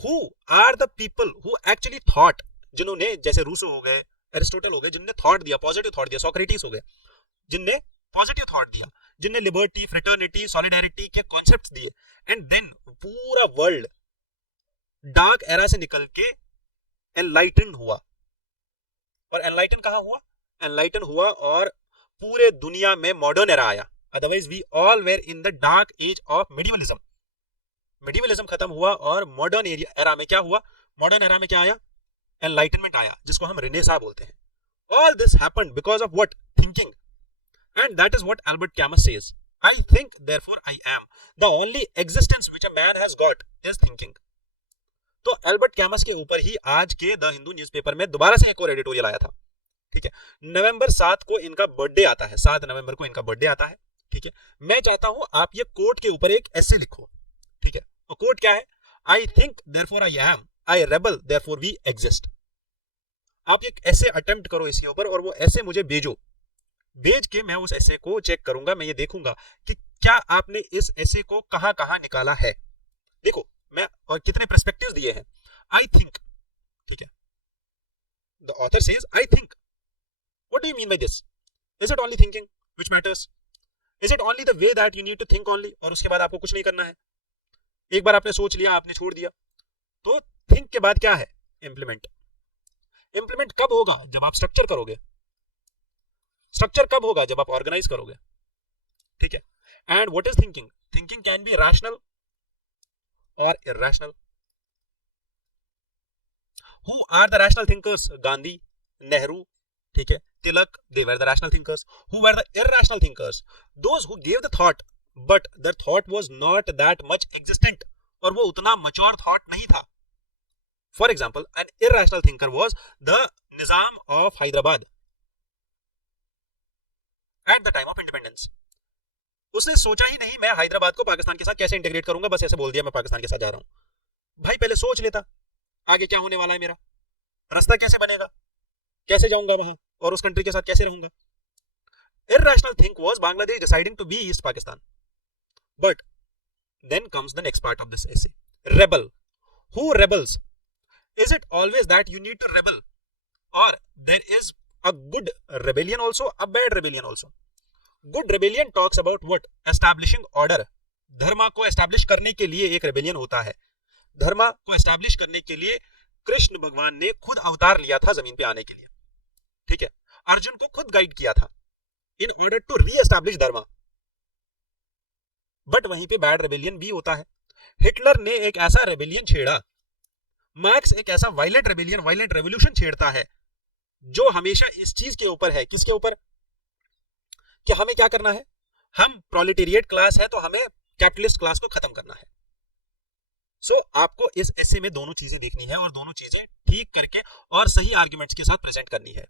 Who are the people who actually thought, जिन्होंने, जैसे Rousseau हो गए, Aristotle हो गए, जिनने thought दिया, positive thought दिया, सोक्रेटिस हो गए जिनने पॉजिटिव थॉट दिया, जिनने लिबर्टी, फ्रेटर्निटी, सॉलिडारिटी के कॉन्सेप्ट्स दिए, एंड देन पूरा वर्ल्ड डार्क एरा से निकल के एनलाइटन हुआ। और एनलाइटन कहां हुआ? एनलाइटन हुआ और पूरे दुनिया में मॉडर्न एरा आया। Otherwise we all were in the dark age of medievalism. Medievalism खत्म हुआ और मॉडर्न एरा में क्या हुआ? मॉडर्न एरा में क्या आया? एनलाइटनमेंट आया, जिसको हम रेनेसां बोलते हैं। All this happened because of what? Thinking. And that is what Albert Camus says. I think, therefore I am. The only existence which a man has got is thinking. तो Albert कैमस के ऊपर ही आज के the Hindu newspaper में दोबारा से एक और एडिटोरियल आया था, ठीक है। नवंबर 7 को इनका बर्थडे आता है, 7 नवंबर को इनका बर्थडे आता है, ठीक है। मैं चाहता हूं आप ये कोट के ऊपर एक एसे लिखो, ठीक है। और कोट क्या है? I think therefore I am, I rebel therefore we exist. आप एक ऐसे अटेम्प्ट करो इसके ऊपर और वो ऐसे मुझे भेजो। भेज के मैं उस ऐसे को चेक करूंगा, मैं ये देखूंगा कि क्या आपने इस ऐसे को कहां कहां निकाला है। देखो मैं और कितने पर्सपेक्टिव्स दिए हैं। आई थिंक, ठीक है, the author says I think. What do you mean by this? Is it only thinking which matters? Is it only the way that you need to think only, और उसके बाद आपको कुछ नहीं करना है? एक बार आपने सोच लिया, आपने छोड़ दिया, तो थिंक के बाद क्या है? इंप्लीमेंट। इंप्लीमेंट कब होगा? जब आप स्ट्रक्चर करोगे। स्ट्रक्चर कब होगा? जब आप ऑर्गेनाइज करोगे, ठीक है। And what is thinking? Thinking can be rational और irrational. Who are the rational thinkers? Gandhi, Nehru, ठीक है, Tilak, they were the rational thinkers. Who were the irrational thinkers? Those who gave the thought but their thought was not that much existent, और वो उतना mature thought नहीं था। For example, an irrational thinker was the Nizam of Hyderabad at the time of independence. उसने सोचा ही नहीं मैं हैदराबाद को पाकिस्तान के साथ कैसे इंटीग्रेट करूंगा, बस ऐसे बोल दिया मैं पाकिस्तान के साथ जा रहा हूं। भाई पहले सोच लेता आगे क्या होने वाला है, मेरा रास्ता कैसे बनेगा, कैसे जाऊंगा वहां और उस कंट्री के साथ कैसे रहूंगा। Irrational think was Bangladesh deciding to be East Pakistan. But then comes the next part of this essay, rebel. Who rebels? Is it always that you need to rebel, और there is a good rebellion also, a bad rebellion also? Good rebellion talks about what? Establishing order. धर्मा को establish करने के लिए एक rebellion होता है। धर्मा को establish करने के लिए कृष्ण भगवान ने खुद अवतार लिया था जमीन पे आने के लिए, ठीक है। अर्जुन को खुद गाइड किया था in order to reestablish dharma. But वहीं पे बैड रेबेलियन भी होता है। हिटलर ने एक ऐसा रेबेलियन छेड़ा, मार्क्स एक ऐसा वायलेंट रेबेलियन, वायलेंट रेवोल्यूशन छेड़ता है जो हमेशा इस चीज के ऊपर है। किसके ऊपर? कि हमें क्या करना है? हम प्रोलेटेरिएट क्लास है तो हमें कैपिटलिस्ट क्लास को खत्म करना है। सो आपको इस ऐसे में दोनों चीजें देखनी है और दोनों चीजें ठीक करके और सही आर्गुमेंट्स के साथ प्रेजेंट करनी है।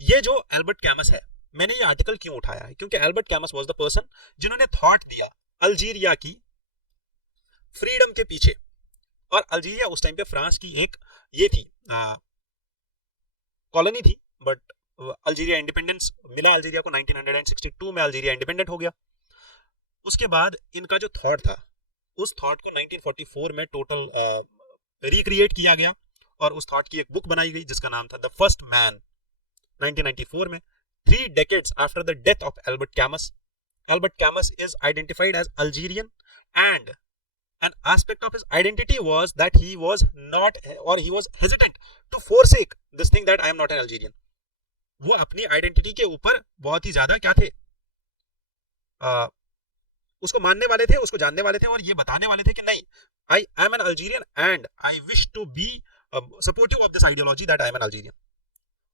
ये जो एल्बर्ट कैमस है, मैंने ये आर्टिकल क्यों उठाया है? क्योंकि एल्बर्ट कैमस वाज द पर्सन जिन्होंने थॉट दिया अल्जीरिया की फ्रीडम के पीछे। और अल्जीरिया उस टाइम पे फ्रांस की एक ये थी कॉलोनी थी, बट अल्जीरिया इंडिपेंडेंस मिला अल्जीरिया को 1962 में अल्जीरिया इंडिपेंडेंट हो गया। उसके बाद इनका जो थॉट था, उस थॉट को 1944 में टोटल रिक्रिएट किया गया और उस थॉट की एक बुक बनाई गई जिसका नाम था द फर्स्ट मैन। 1994 में, 3 decades after the death of Albert Camus is identified as Algerian, and an aspect of his identity was that he was not, or he was hesitant to forsake this thing that I am not an Algerian. वो अपनी identity के ऊपर बहुत ही ज्यादा क्या थे, उसको मानने वाले थे, उसको जानने वाले थे और ये बताने वाले थे कि नहीं, I am an Algerian and I wish to be supportive of this ideology that I am an Algerian.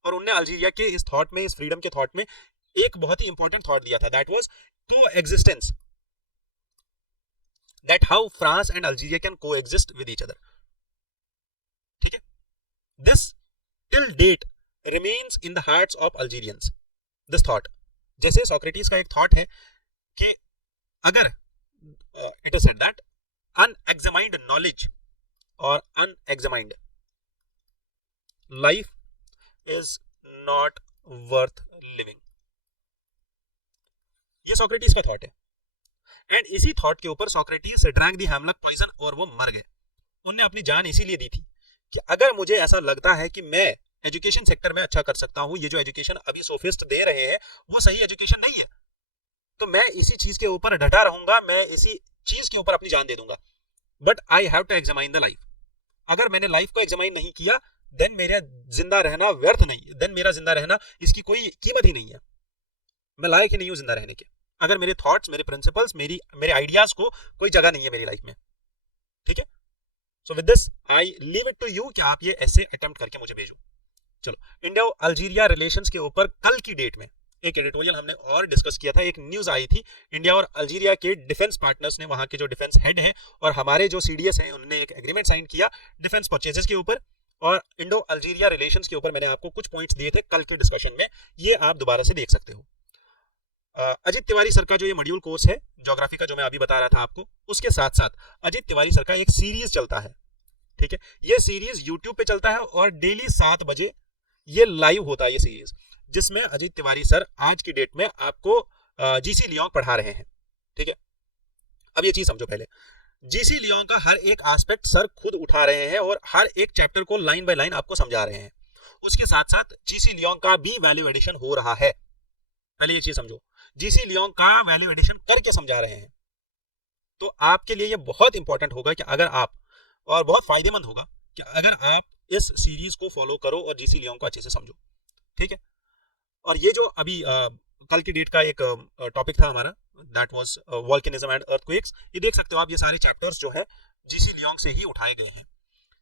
और उनने अल्जीरिया के इस थॉट में, इस फ्रीडम के थॉट में एक बहुत ही इंपॉर्टेंट थॉट दिया था, that was coexistence, that how France and Algeria can coexist with each other. ठीक है, this till date remains in the hearts of Algerians, this thought. जैसे सोक्रेटिस का एक थॉट है कि अगर it is said that unexamined knowledge or unexamined life is not worth living. ये Socrates का थॉट है, एंड इसी थॉट के ऊपर सोक्रेटिस ड्रैंक दी हेमलक पॉइजन और वो मर गए. उनने अपनी जान इसीलिए दी थी कि अगर मुझे ऐसा लगता है कि मैं एजुकेशन सेक्टर में अच्छा कर सकता हूं, ये जो एजुकेशन अभी सोफिस्ट दे रहे हैं वो सही एजुकेशन नहीं है, तो मैं इसी चीज के ऊपर डटा रहूंगा, मैं इसी चीज के ऊपर अपनी जान दे दूंगा. But I have to examine the life. अगर मैंने लाइफ को एग्जामाइन नहीं किया देन मेरा जिंदा रहना व्यर्थ नहीं, देन मेरा जिंदा रहना इसकी कोई कीमत ही नहीं है, मैं लायक ही नहीं हूं जिंदा रहने के. अगर मेरे थॉट्स, मेरे प्रिंसिपल्स, मेरे आइडियाज को कोई जगह नहीं है मेरी लाइफ में. ठीक है, so with this I leave it to you कि आप ये ऐसे अटेम्प्ट करके मुझे भेजो. चलो, इंडिया अल्जीरिया रिलेशंस के ऊपर कल की डेट में एक एडिटोरियल हमने और डिस्कस किया था. एक न्यूज आई थी, इंडिया और अल्जीरिया के डिफेंस पार्टनर्स ने, वहां के जो डिफेंस हेड है और हमारे जो सीडीएस हैं, उन्होंने एक एग्रीमेंट साइन किया डिफेंस परचेजेस के ऊपर और इंडो अल्जीरिया रिलेशंस के ऊपर. मैंने आपको कुछ पॉइंट्स दिए थे कल के डिस्कशन में, ये आप दोबारा से देख सकते हो. अजित तिवारी सर का जो ये मॉड्यूल कोर्स है ज्योग्राफी का, जो मैं अभी बता रहा था आपको, उसके साथ साथ अजित तिवारी सर का एक सीरीज चलता है. ठीक है, ये सीरीज यूट्यूब पे चलता है और डेली 7 बजे ये लाइव होता है ये सीरीज, जिसमें अजित तिवारी सर आज की डेट में आपको जीसी लियोंग पढ़ा रहे हैं. ठीक है, अब ये चीज समझो पहले, जीसी लियोंग का हर एक एस्पेक्ट सर खुद उठा रहे हैं और हर एक चैप्टर को लाइन बाय लाइन आपको समझा रहे हैं. उसके साथ साथ जीसी लियोंग का भी वैल्यू एडिशन हो रहा है. पहले ये चीज समझो, जीसी लियोंग का वैल्यू एडिशन करके समझा रहे हैं. तो आपके लिए ये बहुत इंपॉर्टेंट होगा कि अगर आप, और बहुत फायदेमंद होगा कि अगर आप इस सीरीज को फॉलो करो और जीसी लियोंग को अच्छे से समझो. ठीक है, और ये जो अभी कल की डेट का एक टॉपिक था हमारा, that was volcanism and earthquakes, ये देख सकते हो आप, ये सारे चैप्टर्स जो है जीसी लियोंग से ही उठाए गए हैं.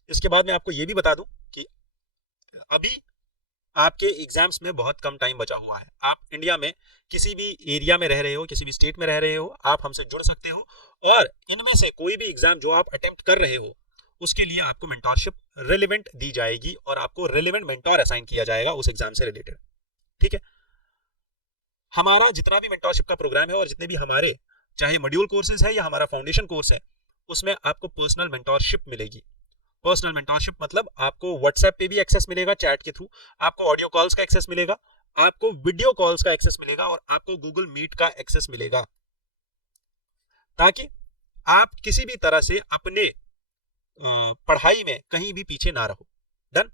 इसके बाद मैं आपको ये भी बता दूं कि अभी आपके एग्जाम्स में बहुत कम टाइम बचा हुआ है. आप इंडिया में किसी भी एरिया में रह रहे हो, किसी भी स्टेट में रह रहे हो, आप हमसे जुड़ सकते हो और इनमें से कोई भी एग्जाम जो आप अटेम्प्ट कर रहे हो उसके लिए आपको मेंटोरशिप रिलेवेंट दी जाएगी और आपको रिलेवेंट मेंटोर असाइन किया जाएगा उस एग्जाम से रिलेटेड. ठीक है, हमारा जितना भी मेंटोरशिप का प्रोग्राम है और जितने भी हमारे चाहे मॉड्यूल कोर्सेज है या हमारा फाउंडेशन कोर्स है, उसमें आपको पर्सनल मेंटोरशिप मिलेगी. पर्सनल मेंटोरशिप मतलब आपको व्हाट्सएप पे भी एक्सेस मिलेगा चैट के थ्रू, आपको ऑडियो कॉल्स का एक्सेस मिलेगा, आपको वीडियो कॉल्स का एक्सेस मिलेगा और आपको गूगल मीट का एक्सेस मिलेगा, ताकि आप किसी भी तरह से अपने पढ़ाई में कहीं भी पीछे ना रहो. डन.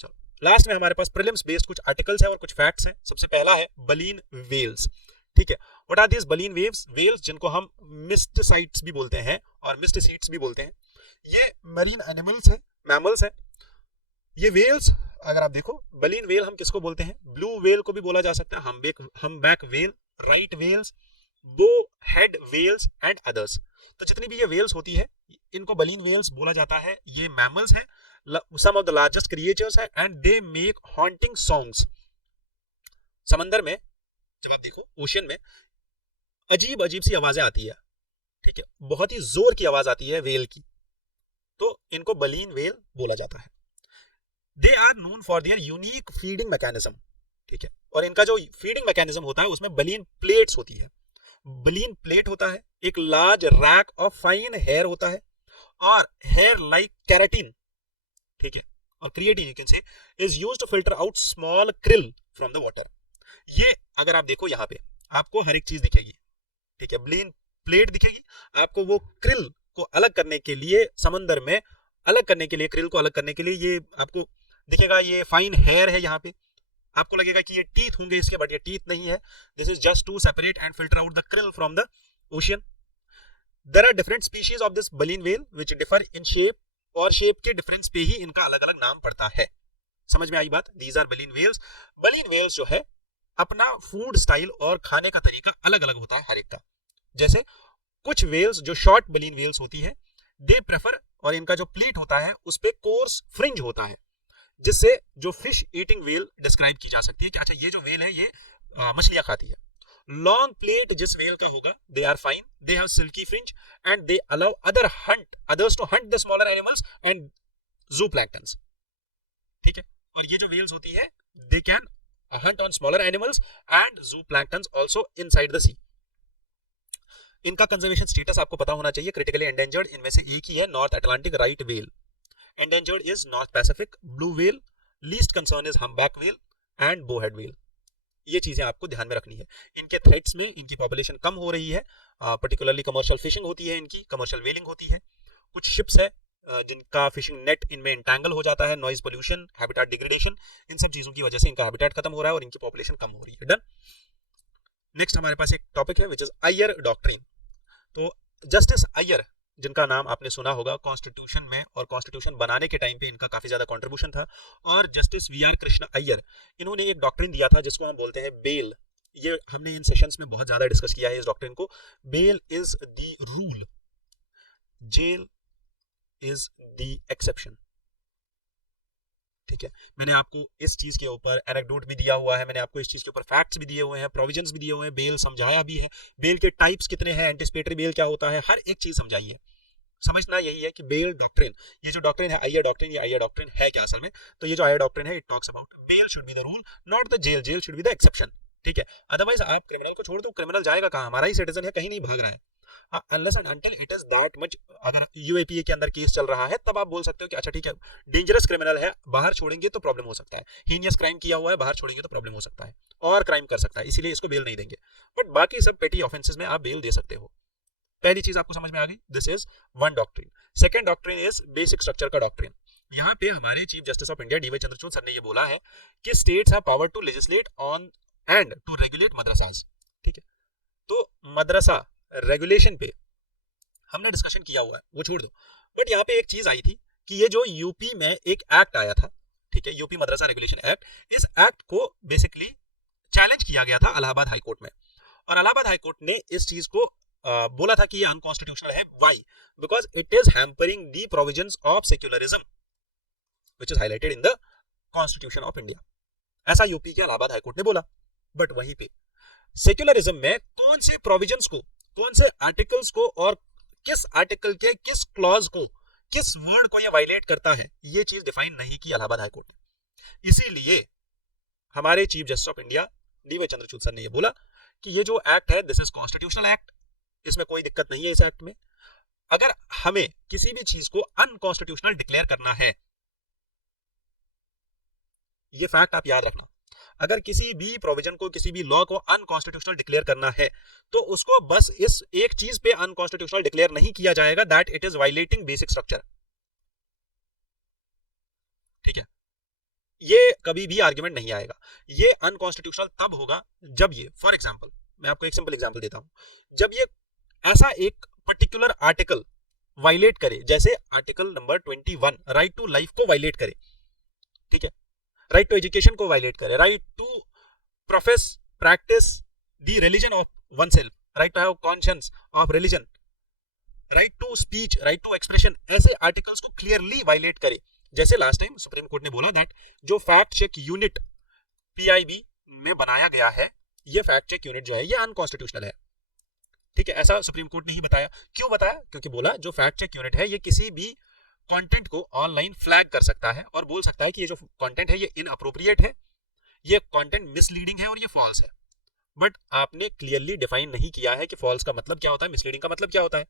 चलो, लास्ट में हमारे पास प्रीलिम्स बेस्ड कुछ आर्टिकल्स हैं और कुछ फैक्ट्स हैं. सबसे पहला है बलीन वेल्स. ठीक है, what are this baleen waves? Whales जिनको हम मिस्टसाइट्स भी बोलते हैं और मिस्टसीट्स भी बोलते हैं, ये मरीन एनिमल्स हैं, मैमल्स हैं. ये वेल्स अगर आप देखो, बलीन वेल हम किसको बोलते हैं? ब्लू वेल को भी बोला जा सकता है, हम बैक वेल, राइट वेल्स, बो हेड वेल्स एंड अदर्स. तो जितनी भी ये वेल्स होती है इनको बलीन वेल्स बोला जाता है. ये मैमल्स हैं, सम ऑफ द लार्जेस्ट क्रिएचर्स हैं and they make haunting songs. समंदर में जब आप देखो, ओशियन में अजीब अजीब सी आवाजें आती है. ठीक है, बहुत ही जोर की आवाज आती है वेल की, तो इनको बलीन वेल बोला जाता है. They are known for their unique feeding mechanism. ठीक है, और इनका जो फीडिंग मैकेनिज्म होता है उसमें बलीन प्लेट्स होती है. बलीन प्लेट होता है, एक large rack of fine hair होता है और हेयर लाइक कैराटिन. ठीक है, और creatine you can say is used to filter out small krill from the water. ये अगर आप देखो यहाँ पे आपको हर एक चीज दिखेगी. ठीक है, बलीन प्लेट दिखेगी आपको, वो क्रिल को अलग करने के लिए, समंदर में अलग करने के लिए, क्रिल को अलग करने के लिए ये आपको दिखेगा. ये फाइन हेयर है यहाँ पे, आपको लगेगा कि ये टीथ होंगे इसके, बट ये टीथ नहीं है. This is just to separate and filter out the krill from the ocean. There are different species of this baleen whale which differ in shape, और शेप के डिफरेंस पे ही इनका अलग अलग नाम पड़ता है. समझ में आई बात? These are baleen whales. Baleen whales जो है अपना फूड स्टाइल और खाने का तरीका अलग अलग होता है हर एक का. जैसे कुछ वेल्स जो शॉर्ट बलीन वेल्स होती है, दे प्रेफर, और इनका जो प्लेट होता है उस पे कोर्स फ्रिंज होता है, जिससे जो फिश ईटिंग वेल डिस्क्राइब की जा सकती है कि अच्छा ये जो वेल है ये मछलियां खाती है. लॉन्ग प्लेट जिस वेल का होगा, they are fine, they have silky fringe and they allow others to hunt the smaller animals and zooplankton. ठीक है, और ये जो वेल्स होती है they can hunt on smaller animals and zooplankton also inside the sea. इनका conservation status आपको पता होना चाहिए, क्रिटिकली एंडेंजर्ड इनमें से एक ही है, north Atlantic right whale, endangered is north Pacific blue whale, least concern is humpback whale and bowhead whale. ये चीजें आपको ध्यान में रखनी है। इनके थ्रेट्स में इनकी पॉपुलेशन कम हो रही है, पर्टिकुलरली कमर्शियल फिशिंग होती है, इनकी कमर्शियल व्हेलिंग होती है, कुछ शिप्स है जिनका फिशिंग नेट इनमें इंटैंगल हो जाता है, नॉइज पोल्यूशन, हैबिटेट डिग्रेडेशन, इन सब चीजों की वजह से इनका हैबिटेट खत्म हो रहा है और इनकी पॉपुलेशन कम हो रही है। डन। नेक्स्ट हमारे पास एक टॉपिक है विच इज अय्यर डॉक्ट्रिन। तो जस्टिस अय्यर, जिनका नाम आपने सुना होगा, कॉन्स्टिट्यूशन में और कॉन्स्टिट्यूशन बनाने के टाइम पे इनका काफी ज्यादा कंट्रीब्यूशन था, और justice V R Krishna Iyer, इन्होंने एक डॉक्ट्रिन दिया था जिसको हम बोलते हैं बेल। ये हमने इन सेशंस में बहुत ज्यादा डिस्कस किया है इस डॉक्ट्रिन को। Bail is the rule, jail is the exception. ठीक है, मैंने आपको इस चीज के ऊपर एनेक्डोट भी दिया हुआ है, मैंने आपको इस चीज के ऊपर फैक्ट्स भी दिए हुए हैं, प्रोविजंस भी दिए हुए हैं, बेल समझाया भी है, बेल के टाइप्स कितने हैं, एंटिसिपेटरी बेल क्या होता है, हर एक चीज समझाई है। समझना यही है कि बेल डॉक्ट्रिन, ये जो डॉक्ट्रिन है अय्यर डॉक्ट्रिन, ये अय्यर डॉक्ट्रिन है क्या असल में? तो ये जो अय्यर डॉक्ट्रिन है, it talks about bail should be the rule not the jail, jail should be the exception. ठीक है, अदरवाइज आप क्रिमिनल को छोड़ दो, क्रिमिनल जाएगा कहां? हमारा ही सिटीजन है, कहीं नहीं भाग रहा है। Unless and until it is that much, अगर यूएपीए के अंदर केस चल रहा है तब आप बोल सकते हो कि अच्छा ठीक है, डेंजरस क्रिमिनल है, बाहर छोड़ेंगे तो प्रॉब्लम हो सकता है, हीनियस क्राइम किया हुआ है, बाहर छोड़ेंगे तो प्रॉब्लम हो सकता है, और क्राइम कर सकता है, इसीलिए इसको बेल नहीं देंगे। बट बाकी सब पेटी ऑफेंसेस में आप बेल दे सकते हो। पहली चीज आपको समझ में आ गई, this is one doctrine. Second doctrine is basic structure का डॉक्ट्रिन। यहाँ पे हमारे chief justice of India D Y. Chandrachud sir ने ये बोला है कि states have power to legislate on and to regulate madrasas. ठीक है, तो मदरसा रेगुलेशन पे हमने डिस्कशन किया हुआ है, वो छोड़ दो। बट यहाँ पे एक चीज आई थी कि ये जो यूपी में एक एक्ट आया था, ठीक है, यूपी मदरसा रेगुलेशन एक्ट, इस एक्ट को बेसिकली चैलेंज किया गया था इलाहाबाद हाईकोर्ट में, और इलाहाबाद हाईकोर्ट ने इस चीज को बोला था कि ये अनकॉन्स्टिट्यूशनल है। Why? Because it is hampering the provisions of secularism which is highlighted in the constitution of India. ऐसा यूपी के इलाहाबाद हाईकोर्ट ने बोला। बट वहीं पे सेक्युलरिज्म में कौन से प्रोविजंस को, कौन से आर्टिकल्स को, और किस आर्टिकल के किस क्लॉज को, किस वर्ड को ये वायलेट करता है, ये चीज डिफाइन नहीं की इलाहाबाद हाईकोर्ट ने। इसीलिए हमारे chief justice of India D Y. Chandrachud sir ने ये बोला कि ये जो एक्ट है दिस इज कॉन्स्टिट्यूशनल एक्ट, इसमें कोई दिक्कत नहीं है इस एक्ट में। अगर हमें किसी भी चीज को अनकॉन्स्टिट्यूशनल डिक्लेयर करना है, ये फैक्ट आप याद रखना, अगर किसी भी प्रोविजन को, किसी भी लॉ को अनकॉन्स्टिट्यूशनल डिक्लेयर करना है तो उसको बस इस एक चीज पे अनकॉन्स्टिट्यूशनल डिक्लेयर नहीं किया जाएगा, that it is violating basic structure. ठीक है, ये कभी भी आर्ग्यूमेंट नहीं आएगा। ये अनकॉन्स्टिट्यूशनल तब होगा जब ये, फॉर एग्जांपल मैं आपको एक सिंपल एग्जांपल देता हूं, जब ये ऐसा एक पर्टिकुलर आर्टिकल वायलेट करे, जैसे article number 21 right to life को वायलेट करे, ठीक है, राइट टू एजुकेशन को वायलेट करे, right to profess practice the religion of oneself, right to have conscience of religion, right to speech, right to expression, ऐसे articles को clearly violate करे। जैसे लास्ट टाइम सुप्रीम कोर्ट ने बोला that जो fact check unit PIB में बनाया गया है, ये फैक्ट चेक यूनिट जो है ये अनकॉन्स्टिट्यूशनल है। ठीक है, ऐसा सुप्रीम कोर्ट ने ही बताया। क्यों बताया? क्योंकि बोला जो फैक्ट चेक यूनिट है ये किसी भी कंटेंट को ऑनलाइन फ्लैग कर सकता है और बोल सकता है कि ये जो कंटेंट है ये इनअप्रोप्रिएट है, ये कंटेंट मिसलीडिंग है और ये फॉल्स है। बट आपने क्लियरली डिफाइन नहीं किया है कि फॉल्स का मतलब क्या होता है, मिसलीडिंग का मतलब क्या होता है।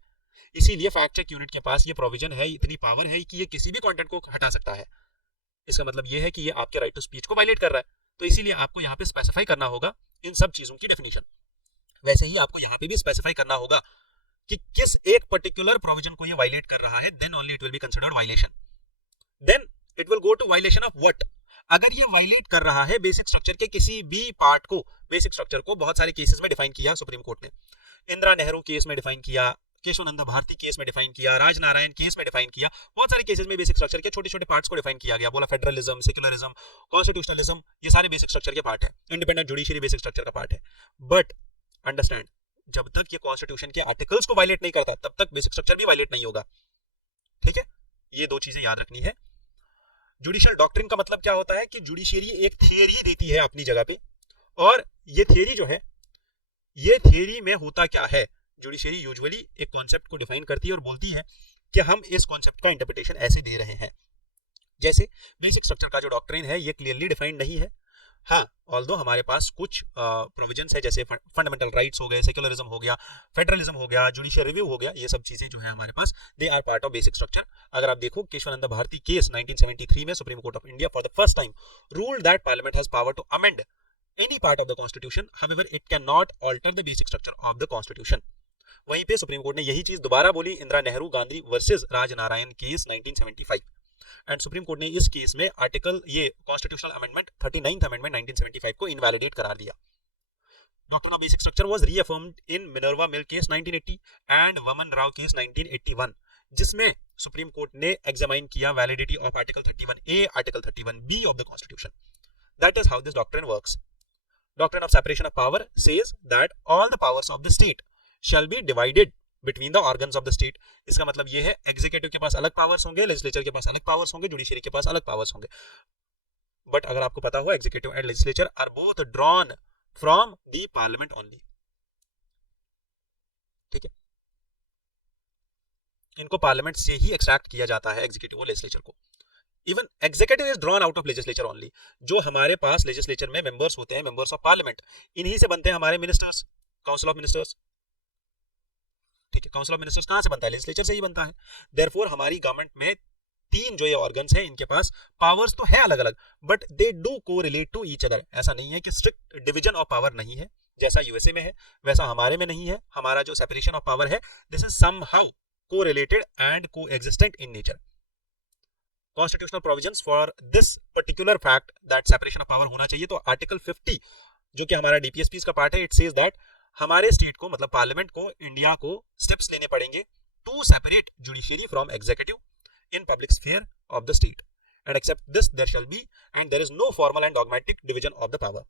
इसीलिए फैक्ट चेक यूनिट के पास ये प्रोविजन है, इतनी पावर है कि ये किसी भी कंटेंट को हटा सकता है। इसका मतलब ये है कि ये आपके राइट टू स्पीच को वायलेट कर रहा है। तो इसीलिए आपको यहाँ पे स्पेसिफाई करना होगा इन सब चीजों की डेफिनेशन। वैसे ही आपको यहाँ पे भी स्पेसिफाई करना होगा कि किस एक पर्टिकुलर प्रोविजन को ये वायलेट कर रहा है, then only it will be considered violation. Then it will go to violation of what? अगर ये वायलेट कर रहा है बेसिक स्ट्रक्चर के किसी भी पार्ट को, बेसिक स्ट्रक्चर को बहुत सारे केसेस में डिफाइन किया सुप्रीम कोर्ट ने, इंदिरा नेहरू केस में डिफाइन किया, केशवानंद भारती केस में डिफाइन किया, राजनारायण केस में डिफाइन किया, बहुत सारे केसेस में बेसिक स्ट्रक्चर के छोटे छोटे पार्ट्स को डिफाइन किया गया। बोला फेडरलिज्म, सेक्युलरिज्म, कॉन्स्टिट्यूशनलिज्म, ये सारे बेसिक स्ट्रक्चर के पार्ट है। इंडिपेंडेंट जुडिशरी बेसिक स्ट्रक्चर का पार्ट है। बट अंडरस्टैंड, जब तक ये कॉन्स्टिट्यूशन के आर्टिकल्स को वायलेट नहीं करता तब तक बेसिक स्ट्रक्चर भी वायलेट नहीं होगा। ठीक है, ये दो चीजें याद रखनी है। जुडिशियल डॉक्ट्रिन का मतलब क्या होता है कि जुडिशरी एक थियरी देती है अपनी जगह पे, और ये थियरी जो है, ये थियरी में होता क्या है, जुडिशरी यूजुअली एक कॉन्सेप्ट को डिफाइन करती है और बोलती है कि हम इस कॉन्सेप्ट का इंटरप्रिटेशन ऐसे दे रहे हैं। जैसे बेसिक स्ट्रक्चर का जो डॉक्ट्रिन है ये क्लियरली डिफाइंड नहीं है, हाँ, ऑल्दो हमारे पास कुछ प्रोविजंस है, जैसे फंडामेंटल राइट्स हो गए, सेक्युलरिज्म हो गया, फेडरलिज्म हो गया, जुडिशियल रिव्यू हो गया, ये सब चीजें जो है हमारे पास, they are part of basic structure. अगर आप देखो केशवानंद भारती केस 1973 में supreme court of India for the first time ruled that parliament has power to amend any part of the constitution, however it cannot alter the basic structure of the constitution। वहीं पे supreme court ने यही चीज दोबारा बोली Indira Nehru Gandhi versus Rajnarayan case 1975, and supreme court ने इस case में आर्टिकल ये कॉन्स्टिट्यूशनल अमेंडमेंट 39th अमेंडमेंट 1975 को इनवैलिडेट करार दिया। Doctrine of basic structure was reaffirmed in Minerva mill case 1980 and Waman Rao case 1981, जिसमें सुप्रीम कोर्ट ने एग्जामाइन किया validity of article 31A, article 31B of the constitution. That is how this doctrine works. Doctrine of separation of power says that all the powers of the state shall be divided between the organs of the state। इसका मतलब ये है executive के पास अलग powers होंगे, legislature के पास अलग powers होंगे, जुडिशरी के पास अलग पावर्स होंगे। बट अगर आपको पता हो executive and legislature are both drawn from the parliament only. ठीक है, इनको पार्लियामेंट से ही एक्सट्रैक्ट किया जाता है एग्जीक्यूटिव और लेजिस्लेचर को। Even executive is drawn out of legislature only. जो हमारे पास लेजिस्लेचर में मेंबर्स होते हैं, मेंबर्स ऑफ पार्लियामेंट, इन्हीं से बनते हैं हमारे मिनिस्टर्स, काउंसिल ऑफ मिनिस्टर्स। ठीक है, काउंसिल ऑफ मिनिस्टर्स कहां से बनता है? लेजिस्लेचर से ही बनता है। देयरफॉर हमारी गवर्नमेंट में तीन जो ये ऑर्गन्स हैं, इनके पास पावर्स तो है अलग अलग, बट दे डू को रिलेट टू ईच अदर। ऐसा नहीं है कि स्ट्रिक्ट डिवीजन ऑफ पावर नहीं है, जैसा यूएसए में है वैसा हमारे में नहीं है। हमारा जो सेपरेशन ऑफ पावर है, दिस इज समहाउ को रिलेटेड एंड को existent in nature. Constitutional provisions for this particular fact that separation of power होना चाहिए। तो आर्टिकल 50 जो कि हमारा डीपीएसपी का पार्ट है, इट सेज दैट हमारे स्टेट को, मतलब पार्लियामेंट को, इंडिया को स्टेप्स लेने पड़ेंगे to separate judiciary from executive in public sphere of the state, and except this there shall be and there is no formal and dogmatic division of the power.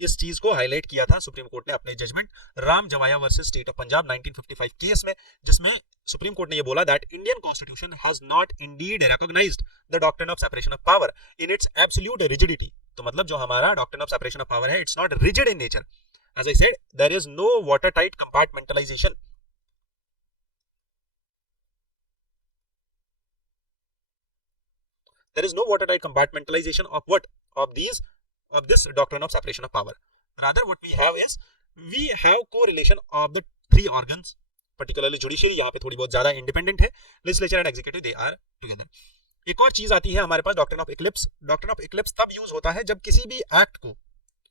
इस चीज को highlight किया था supreme court ने अपने judgement Ram Jawaya versus state of Punjab 1955 case में, जिसमें supreme court ने ये बोला that Indian constitution has not indeed recognised the doctrine of separation of power in its absolute rigidity. तो मतलब जो हमारा doctrine of separation of power है, it's not rigid in nature. As I said, there is no water tight compartmentalisation. There is no watertight compartmentalization of what? Of this doctrine of separation of power. Rather, what we have is, we have correlation of the three organs, particularly judiciary यहाँ पे थोड़ी बहुत ज्यादा independent है, legislature and executive they are together। एक और चीज आती है हमारे पास, doctrine of eclipse। doctrine of eclipse तब यूज होता है जब किसी भी एक्ट को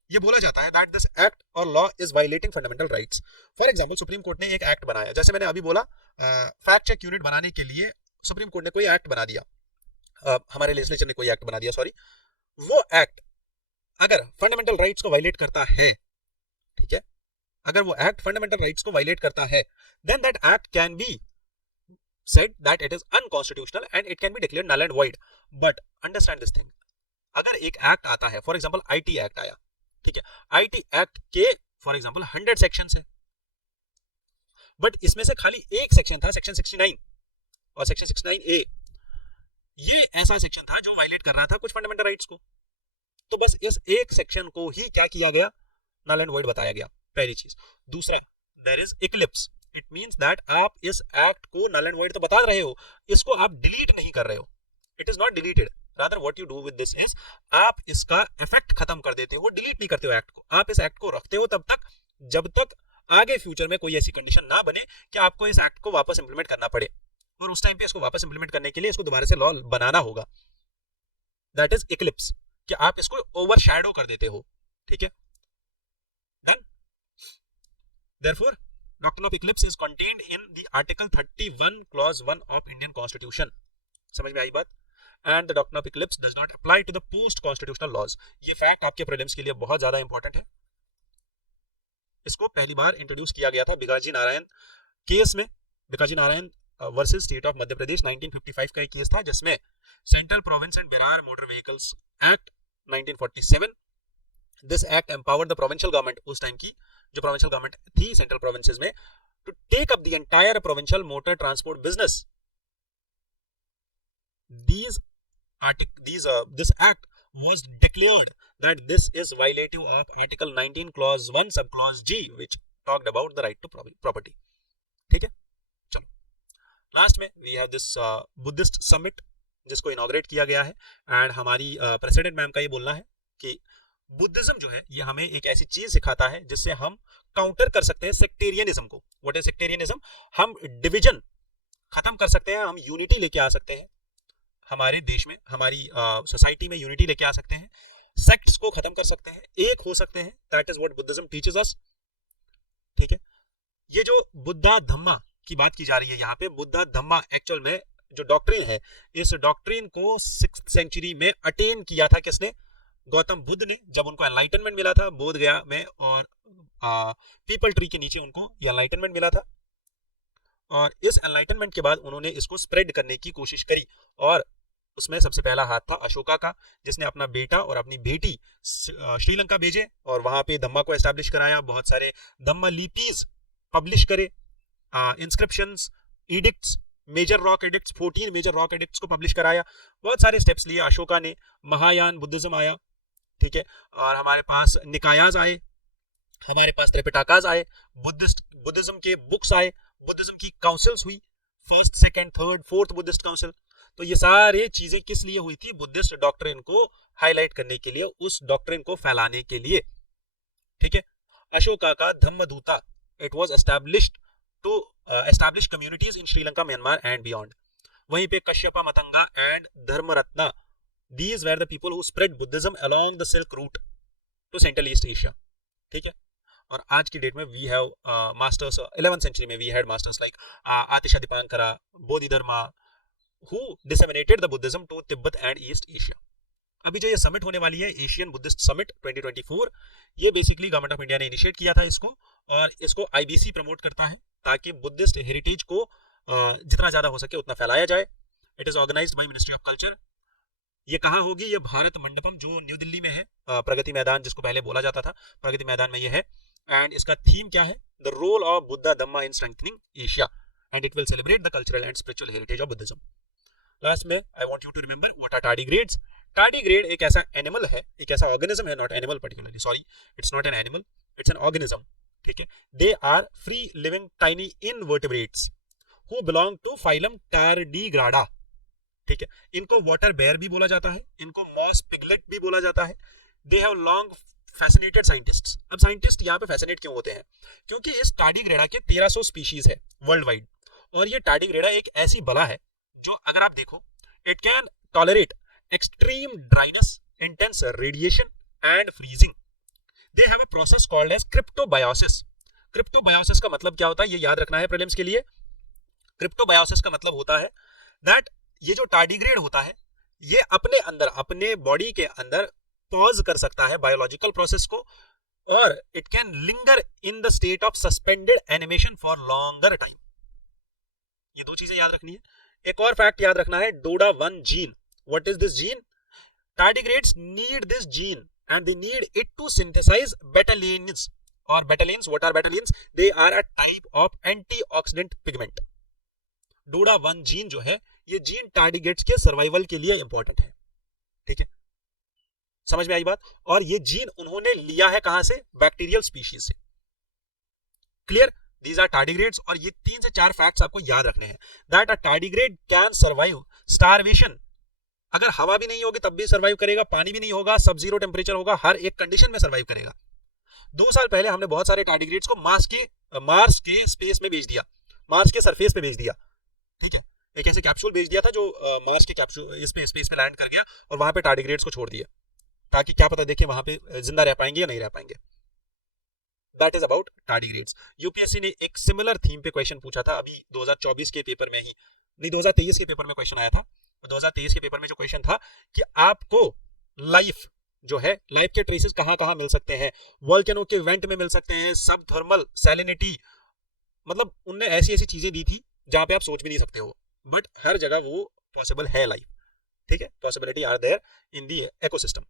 ये बोला जाता है that this act or law is violating fundamental rights। For example, supreme court ने एक एक्ट बनाया, जैसे मैंने अभी बोला, फैक्ट चेक यूनिट बनाने के लिए सुप्रीम कोर्ट ने कोई एक्ट बना दिया, हमारे लेजिस्लेचर ने कोई एक्ट बना दिया, सॉरी, वो एक्ट अगर फंडामेंटल राइट्स को वायलेट करता है, ठीक है, अगर वो एक्ट फंडामेंटल राइट्स को वायलेट करता है, then that act can be said that it is unconstitutional and it can be declared null and void। but understand this thing, अगर एक एक्ट आता है, फॉर एग्जांपल आईटी एक्ट आया, ठीक है, आईटी एक्ट के फॉर एग्जांपल 100 सेक्शंस है, but इसमें से खाली एक सेक्शन था, सेक्शन 69 और सेक्शन 69A, ये ऐसा सेक्शन था जो वायलेट कर रहा था कुछ फंडामेंटल राइट्स को। तो बस इस एक सेक्शन को ही क्या किया गया? नल एंड वॉइड बताया गया, पहली चीज। दूसरा, there is eclipse. It means that आप इस एक्ट को नल एंड वॉइड तो बता रहे हो, इसको आप डिलीट नहीं कर रहे हो। It is not deleted, rather what you do with this is, आप इसका इफेक्ट खत्म कर देते हो, डिलीट नहीं करते हो एक्ट को। आप इस एक्ट को रखते हो तब तक जब तक आगे फ्यूचर में कोई ऐसी कंडीशन ना बने कि आपको इस एक्ट को वापस इंप्लीमेंट करना पड़े, और उस टाइम पे इसको वापस इंप्लीमेंट करने के लिए इसको दोबारा से लॉ बनाना होगा। दैट इज इक्लिप्स, कि आप इसको ओवरशैडो कर देते हो, ठीक है। Done. Therefore doctrine of eclipse is contained in the article 31 clause 1 of Indian constitution. समझ में आई बात? And the doctrine of eclipse does not apply to the post constitutional laws. ये फैक्ट आपके प्रीलिम्स के लिए बहुत ज्यादा इंपॉर्टेंट है। इसको पहली बार इंट्रोड्यूस किया गया था बिकाजी नारायण केस में। Bikaji Narayan versus state of Madhya Pradesh 1955 का एक केस था, जिसमें central province and Berar motor vehicles act 1947, this act empowered the provincial government, उस टाइम की जो प्रोविंशियल गवर्नमेंट थी सेंट्रल प्रोविंसेस में, to take up the entire provincial motor transport business. This act was declared that this is violative of Article 19 Clause 1 Subclause G, which talked about the right to property। ठीक है, चलो last में we have this Buddhist summit, जिसको inaugurate किया गया है, and हमारी president ma'am का ये बोलना है कि बुद्धिज्म जो है ये हमें एक ऐसी चीज सिखाता है जिससे हम काउंटर कर सकते हैं सेक्टेरियनिज्म को। What is sectarianism? हम डिवीजन खत्म कर सकते हैं, हम यूनिटी लेके आ सकते हैं, हमारे देश में, हमारी सोसाइटी में यूनिटी लेके आ सकते हैं, सेक्ट्स को खत्म कर सकते हैं, एक हो सकते हैं। That is what Buddhism teaches us. ठीक है, ये जो बुद्धा धम्मा की बात की जा रही है यहाँ पे, बुद्धा धम्मा एक्चुअल में जो डॉक्ट्रिन है, इस डॉक्ट्रिन को 6th सेंचुरी में अटेन किया था किसने? गौतम बुद्ध ने, जब उनको एनलाइटनमेंट मिला था बोध गया में, और पीपल ट्री के नीचे उनको ये एनलाइटनमेंट मिला था। और इस एनलाइटनमेंट के बाद उन्होंने इसको स्प्रेड करने की कोशिश करी, और उसमें सबसे पहला हाथ था अशोका का, जिसने अपना बेटा और अपनी बेटी श्रीलंका भेजे और वहां पे धम्मा को एस्टैब्लिश कराया। बहुत सारे धम्मा लिपीज पब्लिश करे, inscriptions, edicts, major rock edicts, 14 major rock edicts को पब्लिश कराया। बहुत सारे स्टेप्स लिए अशोका ने। महायान बुद्धिज्म आया, ठीक है, और हमारे पास निकायाज आए, हमारे पास त्रिपिटकाज आए, बुद्धिज्म के बुक्स आए, बुद्धिज्म की काउंसिल्स हुई, 1st, 2nd, 3rd, 4th Buddhist council. तो ये सारी चीजें किस लिए हुई थी? बुद्धिस्ट डॉक्ट्रिन को हाईलाइट करने के लिए, उस डॉक्ट्रिन को फैलाने के लिए। ठीक है, अशोका का Dhammaduta, it was established to establish communities in Sri Lanka, Myanmar and beyond. वहीं पे Kashyapa Matanga and Dharmaratna, these were the people who spread Buddhism along the Silk Route to Central East Asia. ठीक है, और आज की डेट में we have masters, 11th century में we had masters like Atisha Dipankara, Bodhidharma, who disseminated the Buddhism to Tibet and East Asia. अभी जो ये समिट होने वाली है, एशियन बुद्धिस्ट समिट 2024, ये बेसिकली गवर्नमेंट ऑफ इंडिया ने इनिशिएट किया था इसको, और इसको IBC प्रमोट करता है ताकि बुद्धिस्ट हेरिटेज को जितना ज्यादा हो सके उतना फैलाया जाए। It is organised by ministry of culture. ये कहाँ होगी? ये भारत मंडपम जो न्यू दिल्ली में है, प्रगति मैदान जिसको पहले बोला जाता था, प्रगति मैदान में ये है। एंड इसका थीम क्या है? The role of Buddha Dhamma in strengthening Asia, and it will celebrate the cultural and spiritual heritage of Buddhism. Last में I want you to remember what are tardigrades. Tardigrade एक ऐसा एनिमल है, एक ऐसा ऑर्गेनिज्म है, not animal particularly, sorry, it's not an animal, it's an organism. ठीक है, they are free living tiny invertebrates who belong to phylum Tardigrada. ठीक है, इनको वाटर बेयर भी बोला जाता है, इनको मॉस पिगलेट भी बोला जाता है। They have long fascinated scientists. अब साइंटिस्ट यहाँ पे फैसिनेट क्यों होते हैं? क्योंकि इस टार्डिग्रेडा के 1300 स्पीशीज है वर्ल्ड वाइड, और ये टार्डिग्रेडा एक ऐसी बला है जो अगर आप देखो, it can tolerate extreme dryness, intense radiation and freezing. They have a process called as cryptobiosis. Cryptobiosis का मतलब क्या होता है, ये याद रखना है प्रीलिम्स के लिए। क्रिप्टोबायोसिस का मतलब होता है दैट ये जो टार्डिग्रेड होता है, ये अपने अंदर, अपने बॉडी के अंदर पॉज कर सकता है बायोलॉजिकल प्रोसेस को, और it can linger in the state of suspended animation for longer time. ये दो चीजें याद रखनी है। एक और फैक्ट याद रखना है, डोडा1 gene. What is this gene? Tardigrades need this gene and they need it to synthesize betalains, or betalains. What are betalains? They are a type of antioxidant pigment. डोडा1 जीन जो है, ये जीन टार्डिग्रेड्स के survival के लिए important है। ठीक है, समझ में आई बात? और ये जीन उन्होंने लिया है कहां से? बैक्टीरियल स्पीशीज से। क्लियर? दीज आर टार्डिग्रेड्स, और ये 3 से 4 फैक्ट्स आपको याद रखने हैं। That a tardigrade can survive starvation. अगर हवा भी नहीं होगी तब भी सर्वाइव करेगा, पानी भी नहीं होगा, सब जीरो टेम्परेचर होगा, हर एक कंडीशन में सर्वाइव करेगा। 2 साल पहले हमने बहुत सारे टार्डिग्रेड्स को मार्स के स्पेस में भेज दिया, मार्स के सरफेस पे भेज दिया। ठीक है, एक ऐसे कैप्सूल भेज दिया था जो मार्स के कैप्सूल इसमें स्पेस में लैंड कर गया, और वहां पे टार्डिग्रेड्स को छोड़ दिया, ताकि क्या पता देखे वहां पे जिंदा रह पाएंगे या नहीं रह पाएंगे। That is about tardigrades. UPSC ने एक सिमिलर थीम पे क्वेश्चन पूछा था अभी 2024 के पेपर में ही, नहीं 2023 के पेपर में क्वेश्चन आया था। 2023 के पेपर में जो क्वेश्चन था कि आपको लाइफ जो है, लाइफ के ट्रेसेस कहां कहां मिल सकते हैं? वोल्केनो के वेंट में मिल सकते हैं, सब थर्मल सैलिनिटी, मतलब उनने ऐसी ऐसी चीजें दी थी जहां पे आप सोच भी नहीं सकते हो, बट हर जगह वो पॉसिबल है लाइफ। ठीक है, possibility are there in the ecosystem.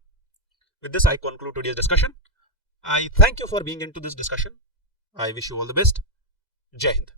With this I conclude today's discussion. I thank you for being into this discussion. I wish you all the best. Jai Hind.